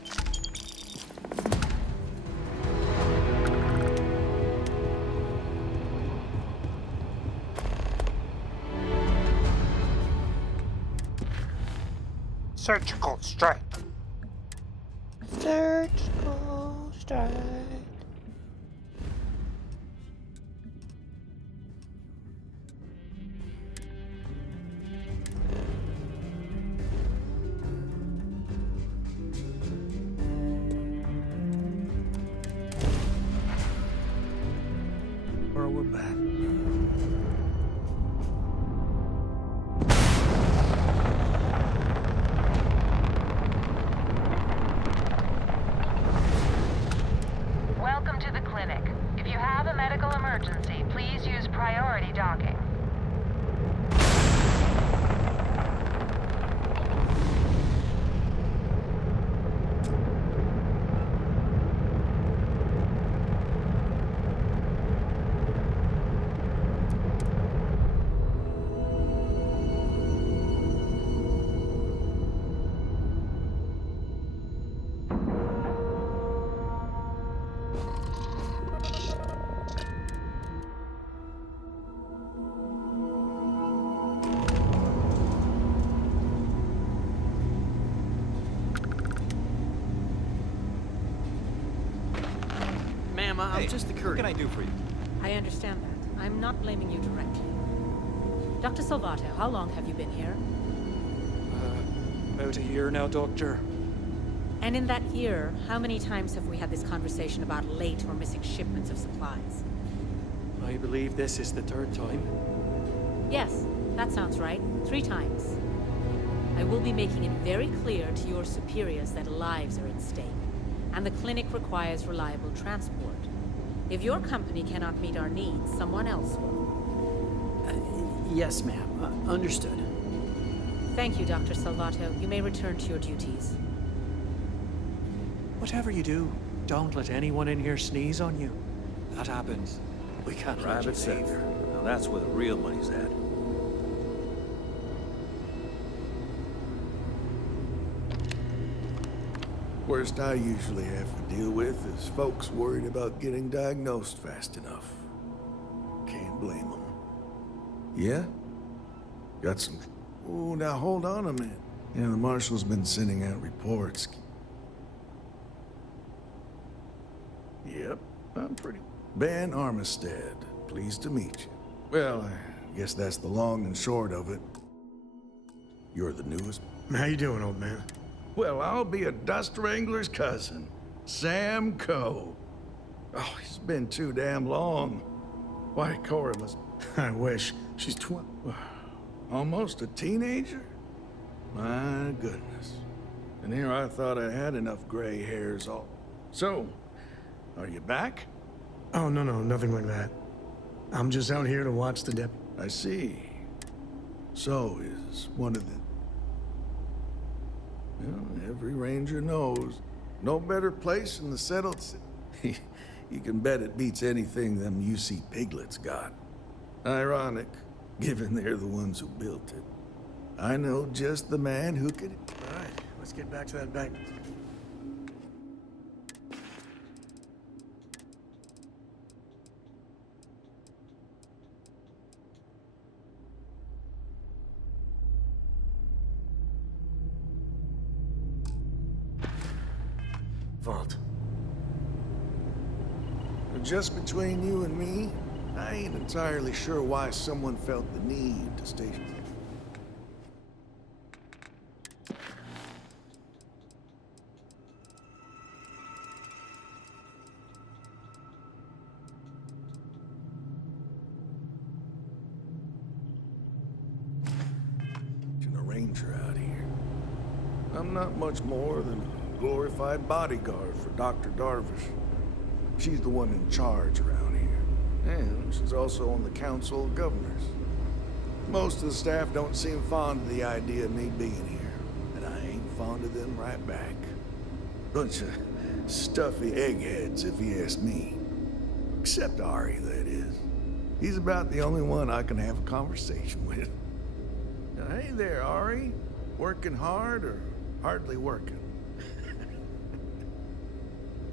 Surgical strike. Surgical strike. Well, we're back. Welcome to the clinic. If you have a medical emergency, please use priority docking. I'm just the courier. What can I do for you? I understand that. I'm not blaming you directly. Dr. Salvato, how long have you been here? About a year now, Doctor. And in that year, how many times have we had this conversation about late or missing shipments of supplies? I believe this is the third time. Yes, that sounds right. 3 times. I will be making it very clear to your superiors that lives are at stake, and the clinic requires reliable transport. If your company cannot meet our needs, someone else will. Yes, ma'am. Understood. Thank you, Dr. Salvato. You may return to your duties. Whatever you do, don't let anyone in here sneeze on you. That happens. We can't let you Private sector. Now that's where the real money's at. Worst I usually have to deal with is folks worried about getting diagnosed fast enough. Can't blame them. Yeah? Got some... Oh, now hold on a minute. Yeah, the marshal's been sending out reports. Yep, I'm pretty... Ben Armistead, pleased to meet you. Well, I guess that's the long and short of it. You're the newest... How you doing, old man? Well, I'll be a dust wrangler's cousin, Sam Coe. Oh, it's been too damn long. Why, Cora must... I wish. She's almost a teenager? My goodness. And here I thought I had enough gray hairs all... So, are you back? Oh, no, nothing like that. I'm just out here to watch the deputy. I see. So is one of the... Well, every ranger knows. No better place in the settled city. You can bet it beats anything them UC piglets got. Ironic, given they're the ones who built it. I know just the man who could... All right, let's get back to that bank. Vault. Just between you and me, I ain't entirely sure why someone felt the need to station. A ranger out here. I'm not much more than a glorified bodyguard for Dr. Darvish. She's the one in charge around here. And she's also on the Council of Governors. Most of the staff don't seem fond of the idea of me being here. And I ain't fond of them right back. Bunch of stuffy eggheads, if you ask me. Except Ari, that is. He's about the only one I can have a conversation with. Now, hey there, Ari. Working hard or hardly working?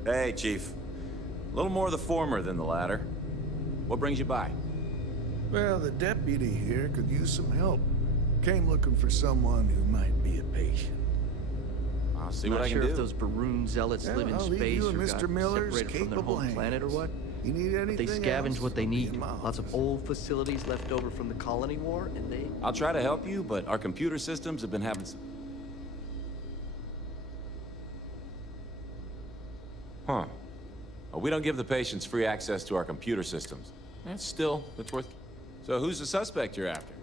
Hey, Chief. A little more the former than the latter. What brings you by? Well, the deputy here could use some help. Came looking for someone who might be a patient. I'll see what I can do. Not sure if those Baroon zealots live in space or got separated from their home planet or what. You need anything But they scavenge else? what they need. Lots of old facilities left over from the colony war, and they... I'll try to help you, but our computer systems have been having some... Huh. Well, we don't give the patients free access to our computer systems. It's worth... So who's the suspect you're after?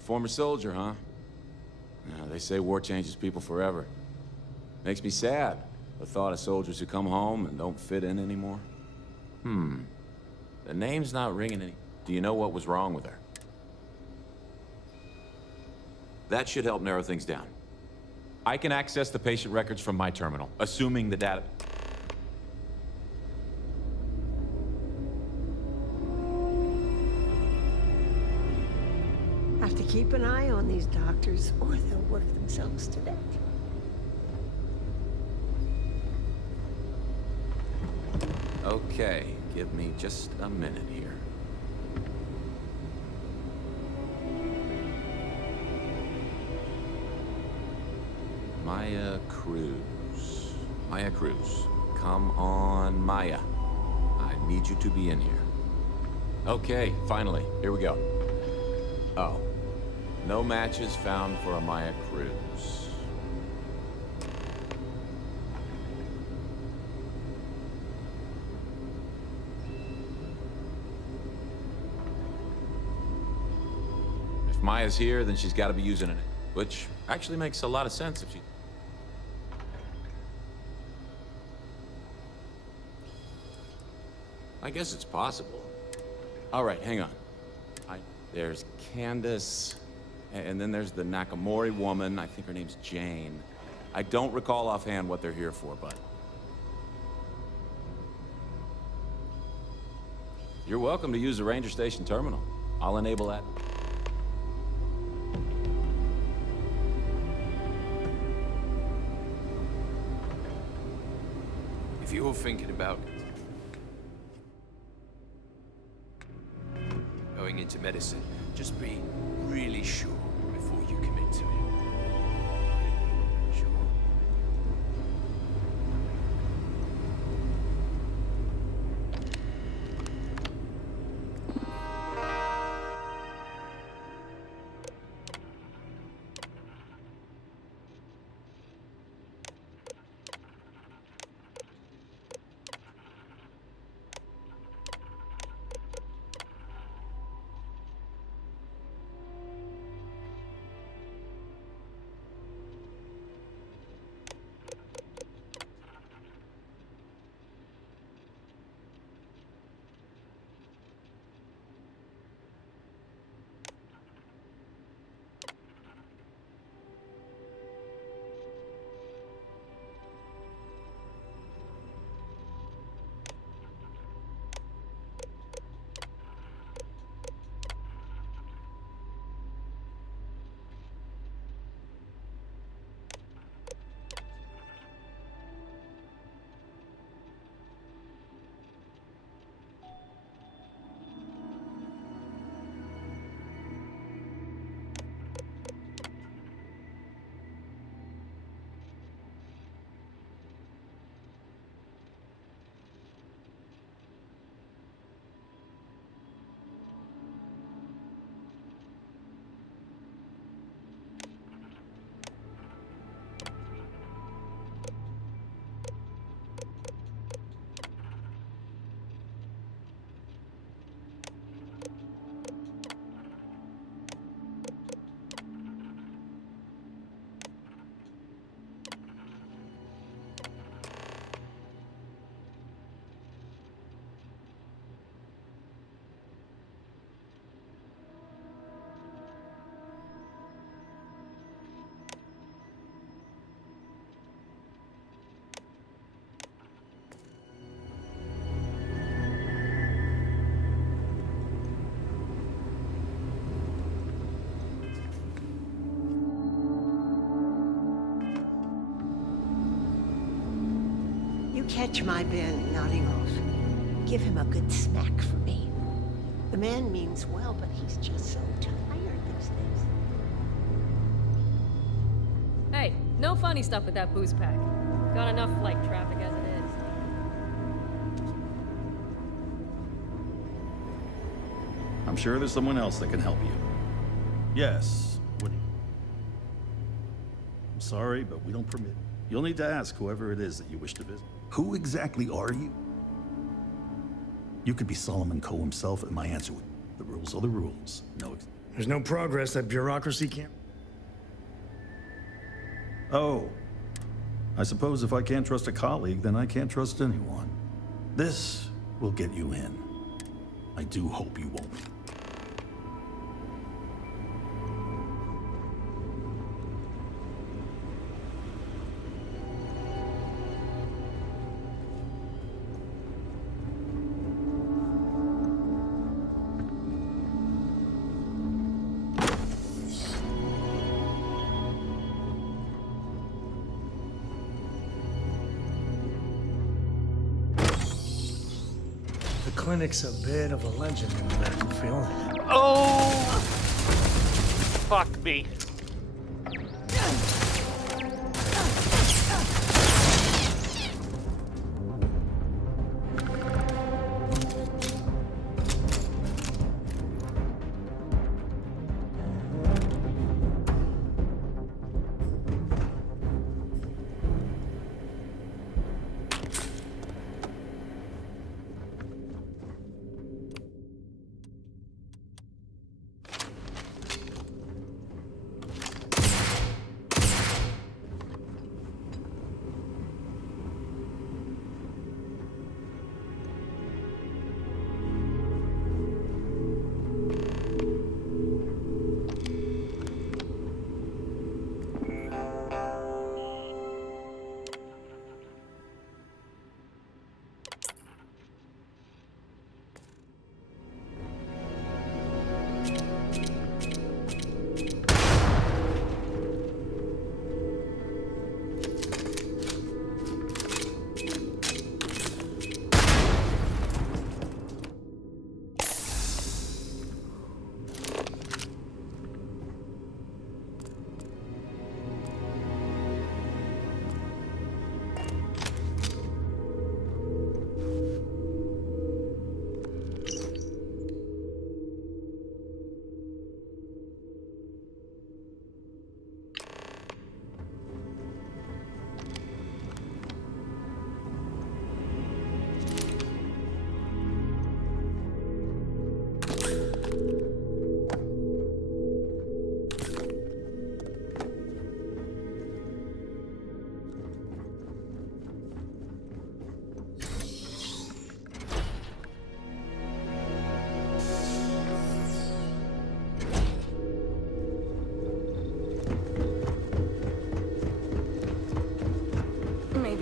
Former soldier, huh? Yeah, they say war changes people forever. Makes me sad, the thought of soldiers who come home and don't fit in anymore. The name's not ringing any... Do you know what was wrong with her? That should help narrow things down. I can access the patient records from my terminal, assuming the data... Have to keep an eye on these doctors, or they'll work themselves to death. Okay, give me just a minute here. Maya Cruz. Maya Cruz. Come on, Maya. I need you to be in here. Okay, finally. Here we go. Oh. No matches found for a Maya Cruz. If Maya's here, then she's got to be using it. Which actually makes a lot of sense if she... I guess it's possible. All right, hang on. There's Candace, and then there's the Nakamori woman. I think her name's Jane. I don't recall offhand what they're here for, but... You're welcome to use the Ranger Station terminal. I'll enable that. If you're thinking about going into medicine, just be really sure before you commit to it. Sure. Catch my Ben nodding off. Give him a good smack for me. The man means well, but he's just so tired these days. Hey, no funny stuff with that booze pack. Got enough flight traffic as it is. I'm sure there's someone else that can help you. Yes, Woody. I'm sorry, but we don't permit. You'll need to ask whoever it is that you wish to visit. Who exactly are you? You could be Solomon Coe himself, and my answer would be, the rules are the rules. There's no progress. That bureaucracy can't... Oh. I suppose if I can't trust a colleague, then I can't trust anyone. This will get you in. I do hope you won't. The clinic's a bit of a legend in the medical field. Oh! Fuck me.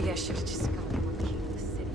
Maybe I should have just gotten more key to the city.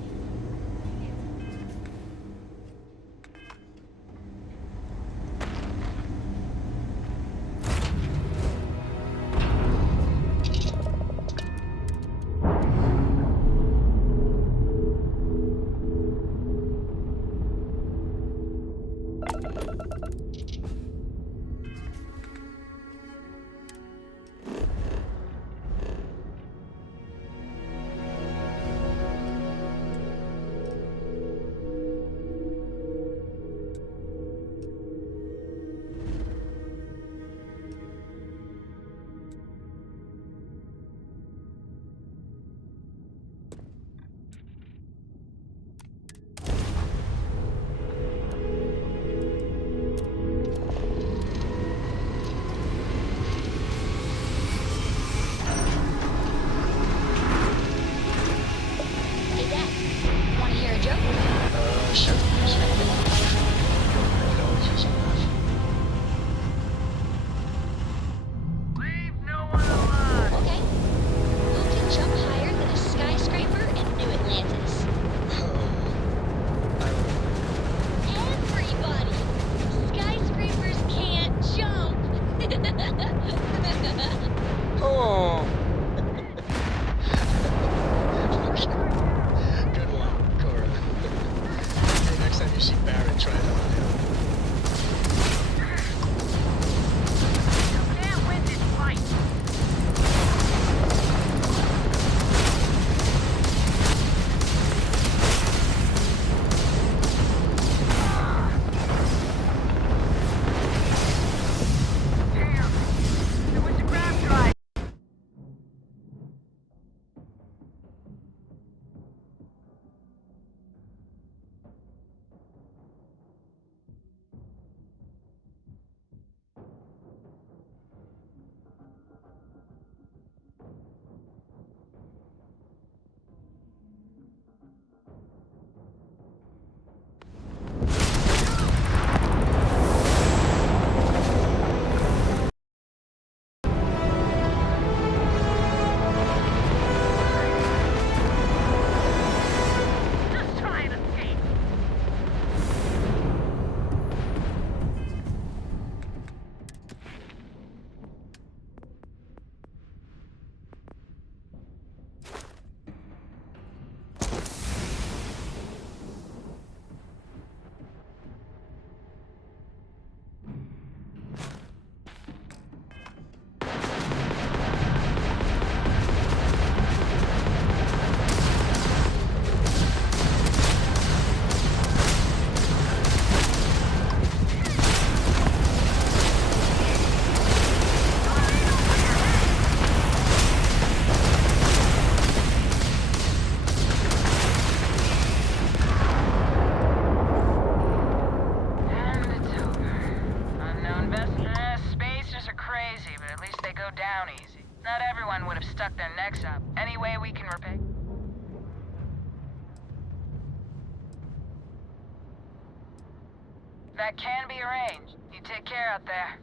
That can be arranged. You take care out there.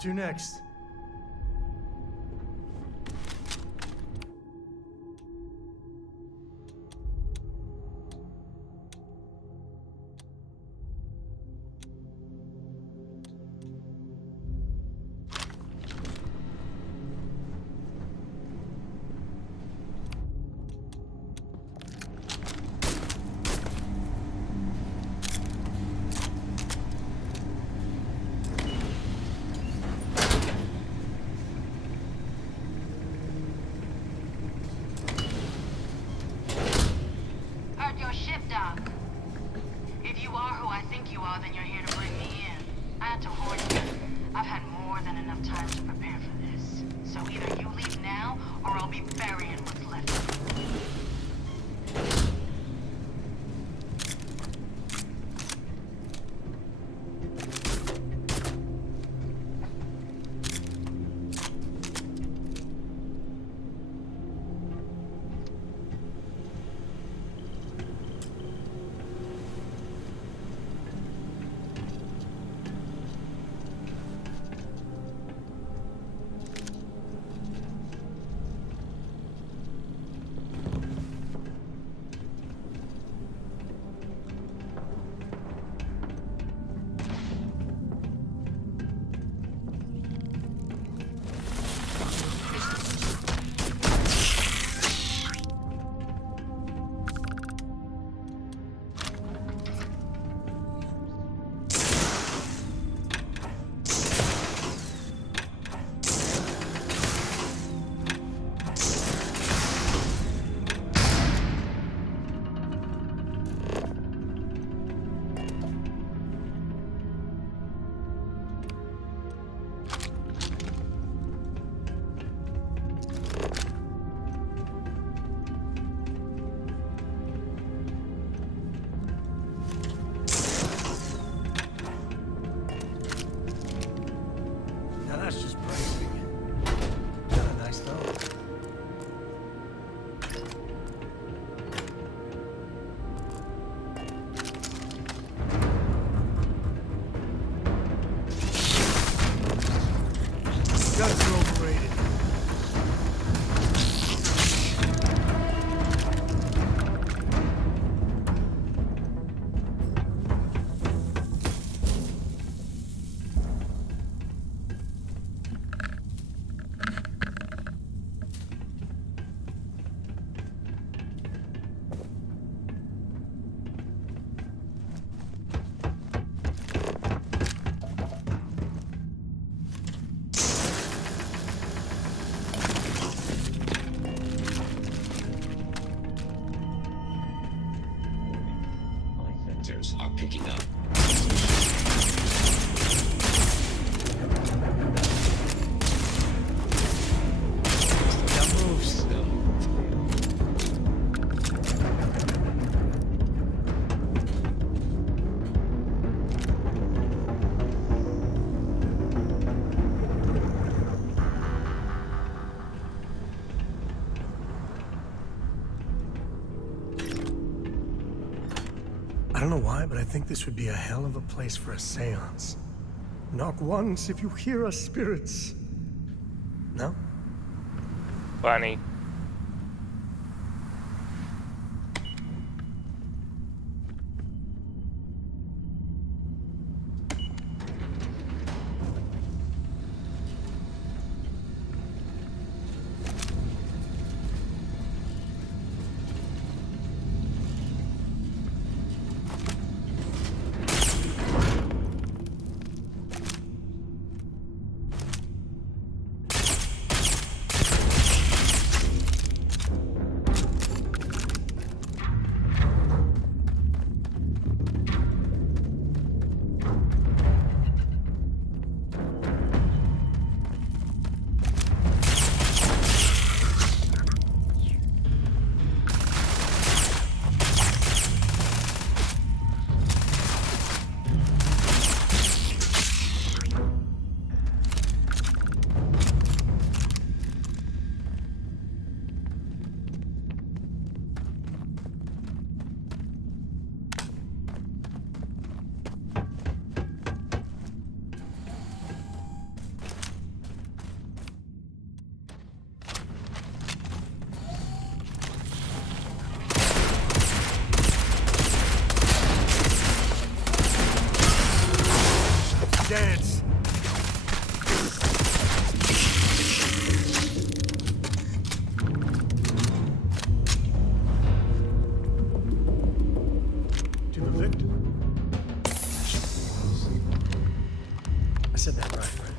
to next? Heard your ship, Doc. If you are who I think you are, then you're here to bring me in. I had to warn you. I've had more than enough time to prepare for this. So either you leave now, or I'll be burying what's left of you. Now that's just crazy. Kinda nice though. Guns are overrated. Are picking up. That moves. I don't know why, but I think this would be a hell of a place for a seance. Knock once if you hear us, spirits. No? Funny. said that right, right?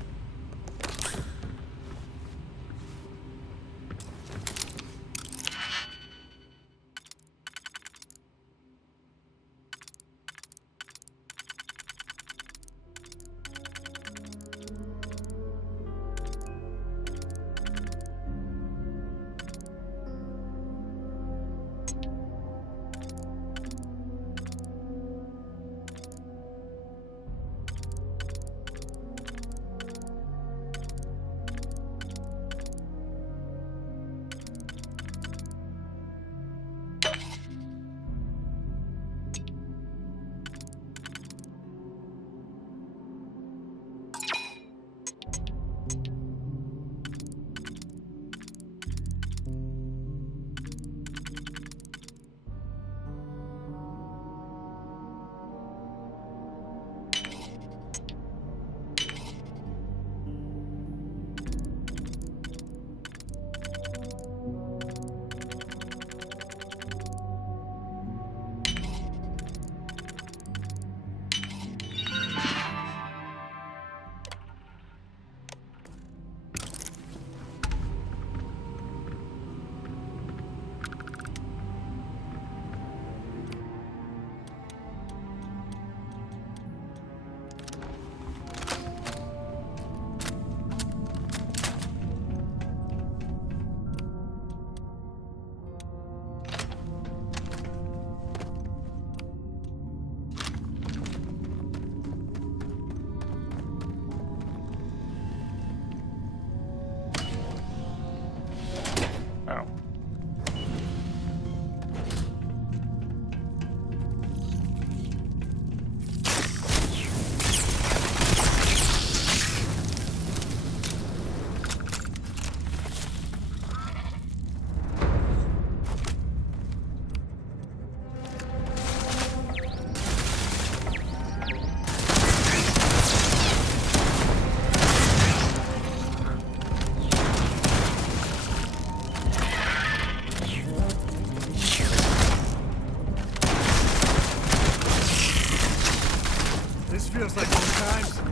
Feels like old times.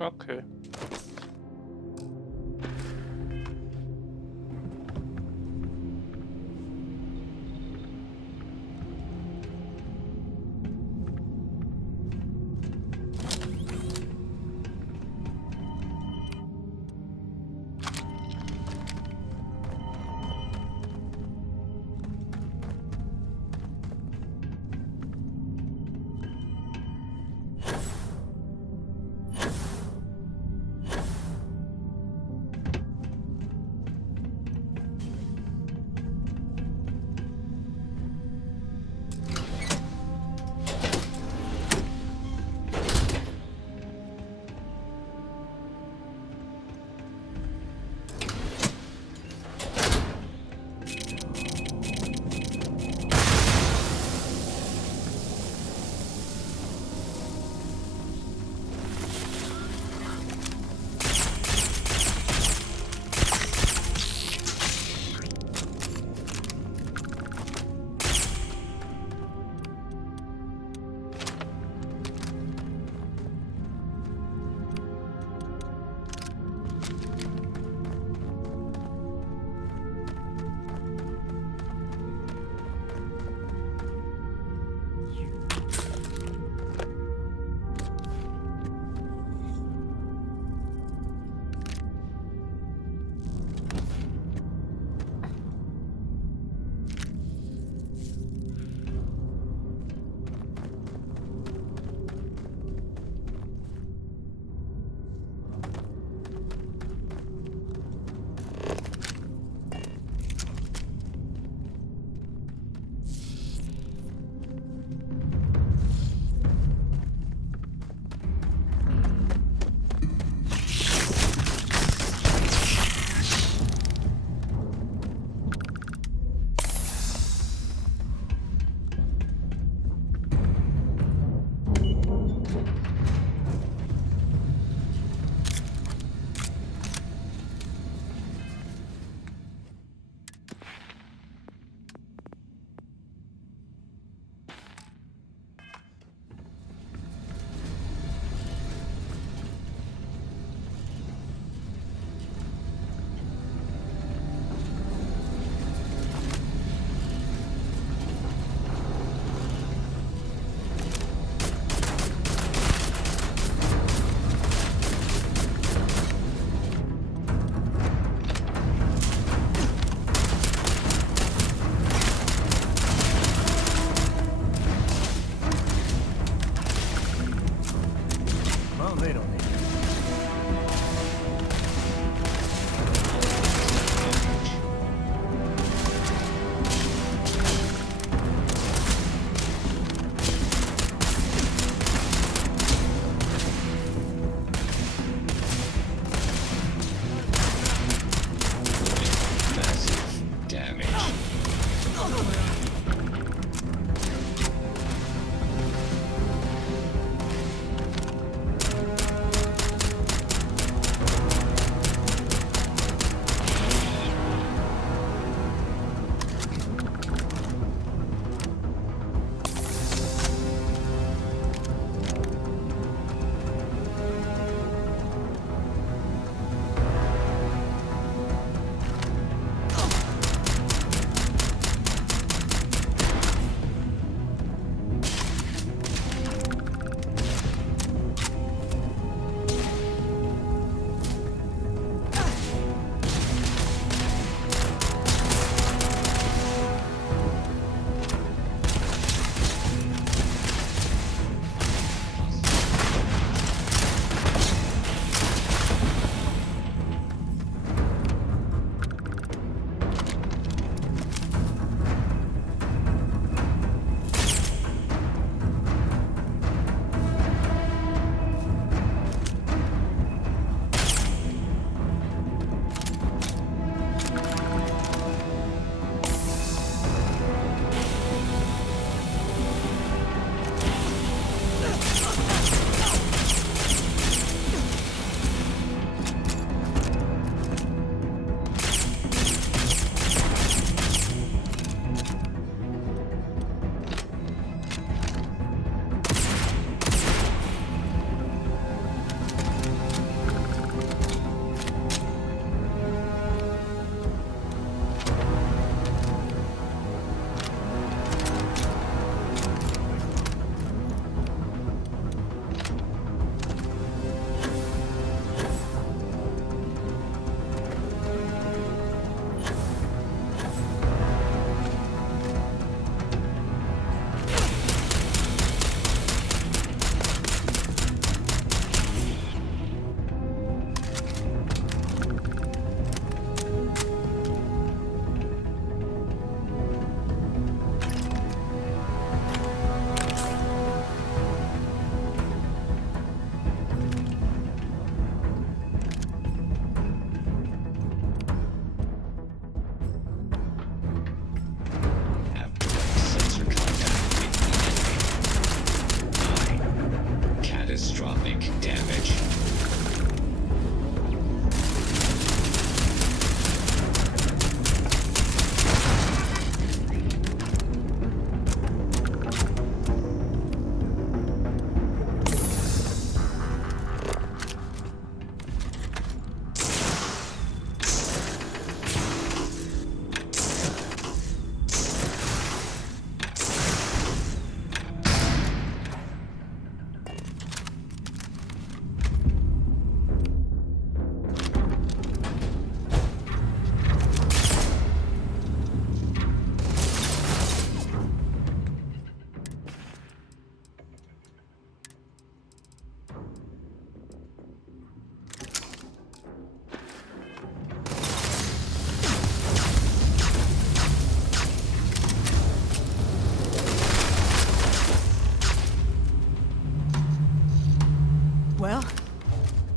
Okay.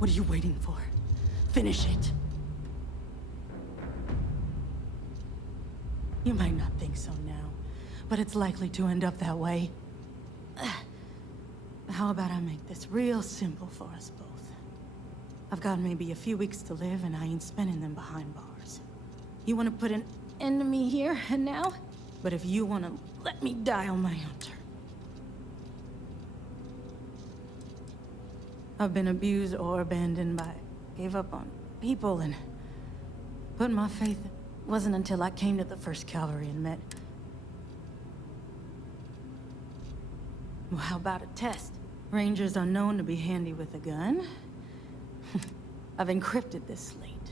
What are you waiting for? Finish it. You might not think so now, but it's likely to end up that way. How about I make this real simple for us both? I've got maybe a few weeks to live, and I ain't spending them behind bars. You want to put an end to me here and now? But if you want to let me die on my own terms. I've been abused or abandoned by, gave up on people, and put my faith. It wasn't until I came to the 1st Cavalry and met. Well, how about a test? Rangers are known to be handy with a gun. I've encrypted this slate.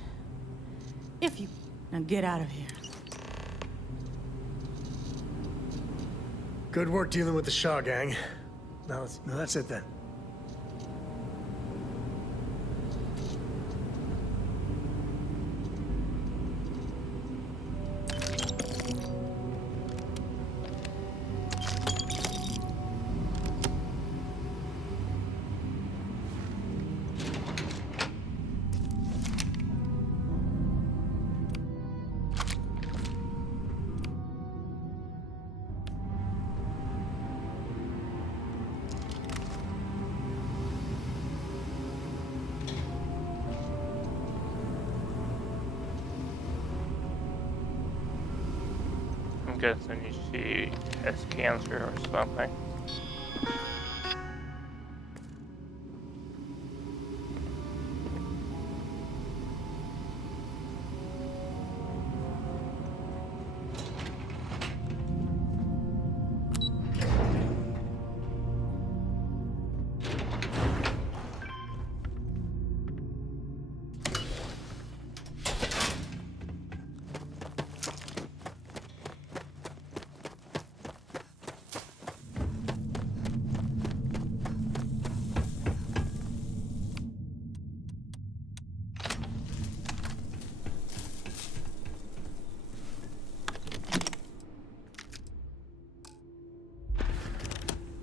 If you... Now get out of here. Good work dealing with the Shaw gang. No, that's it then. I'm guessing she has cancer or something.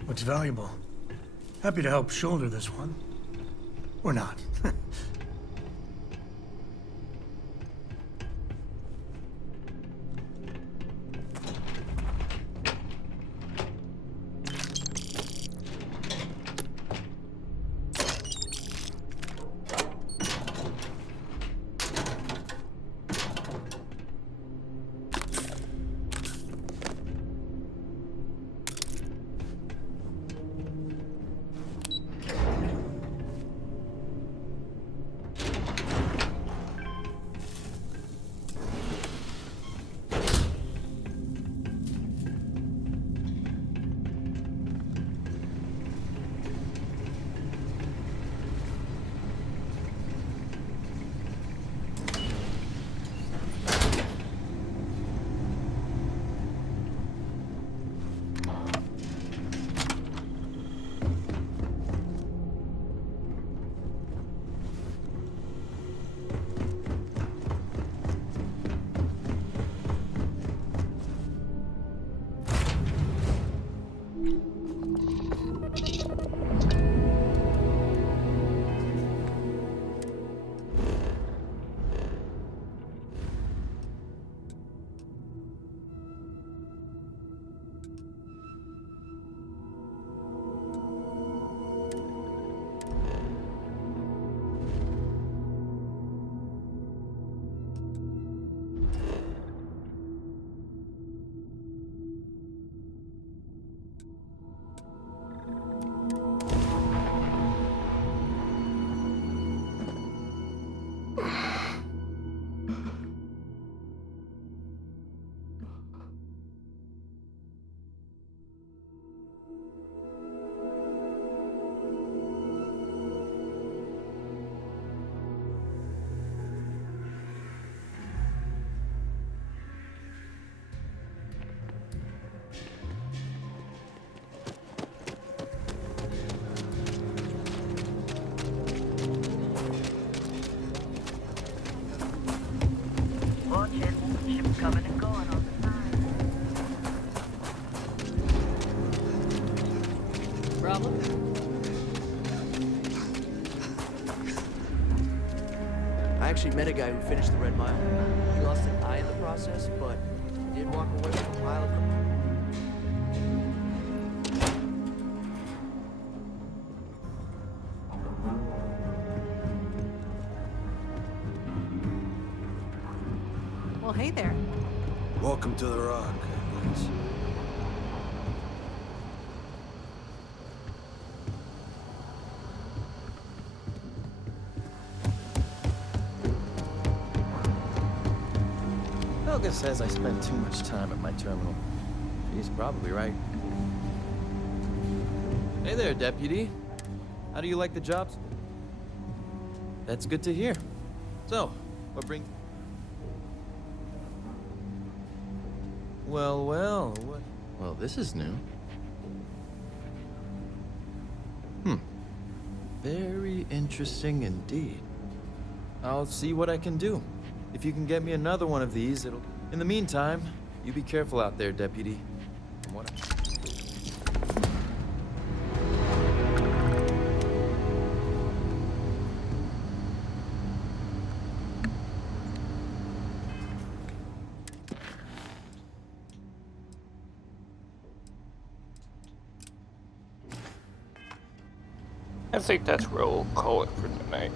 What's valuable? Happy to help shoulder this one. Or not. Ship coming and going on the side. Problem? I actually met a guy who finished the Red Mile. He lost an eye in the process, but did walk away with a pile of... Well, hey there. Welcome to the Rock, guys. Helga says I spend too much time at my terminal. She's probably right. Hey there, Deputy. How do you like the jobs? That's good to hear. So, what brings... Well, what... Well, this is new. Very interesting indeed. I'll see what I can do. If you can get me another one of these, it'll... In the meantime, you be careful out there, Deputy. From what I think that's where we'll call it for tonight.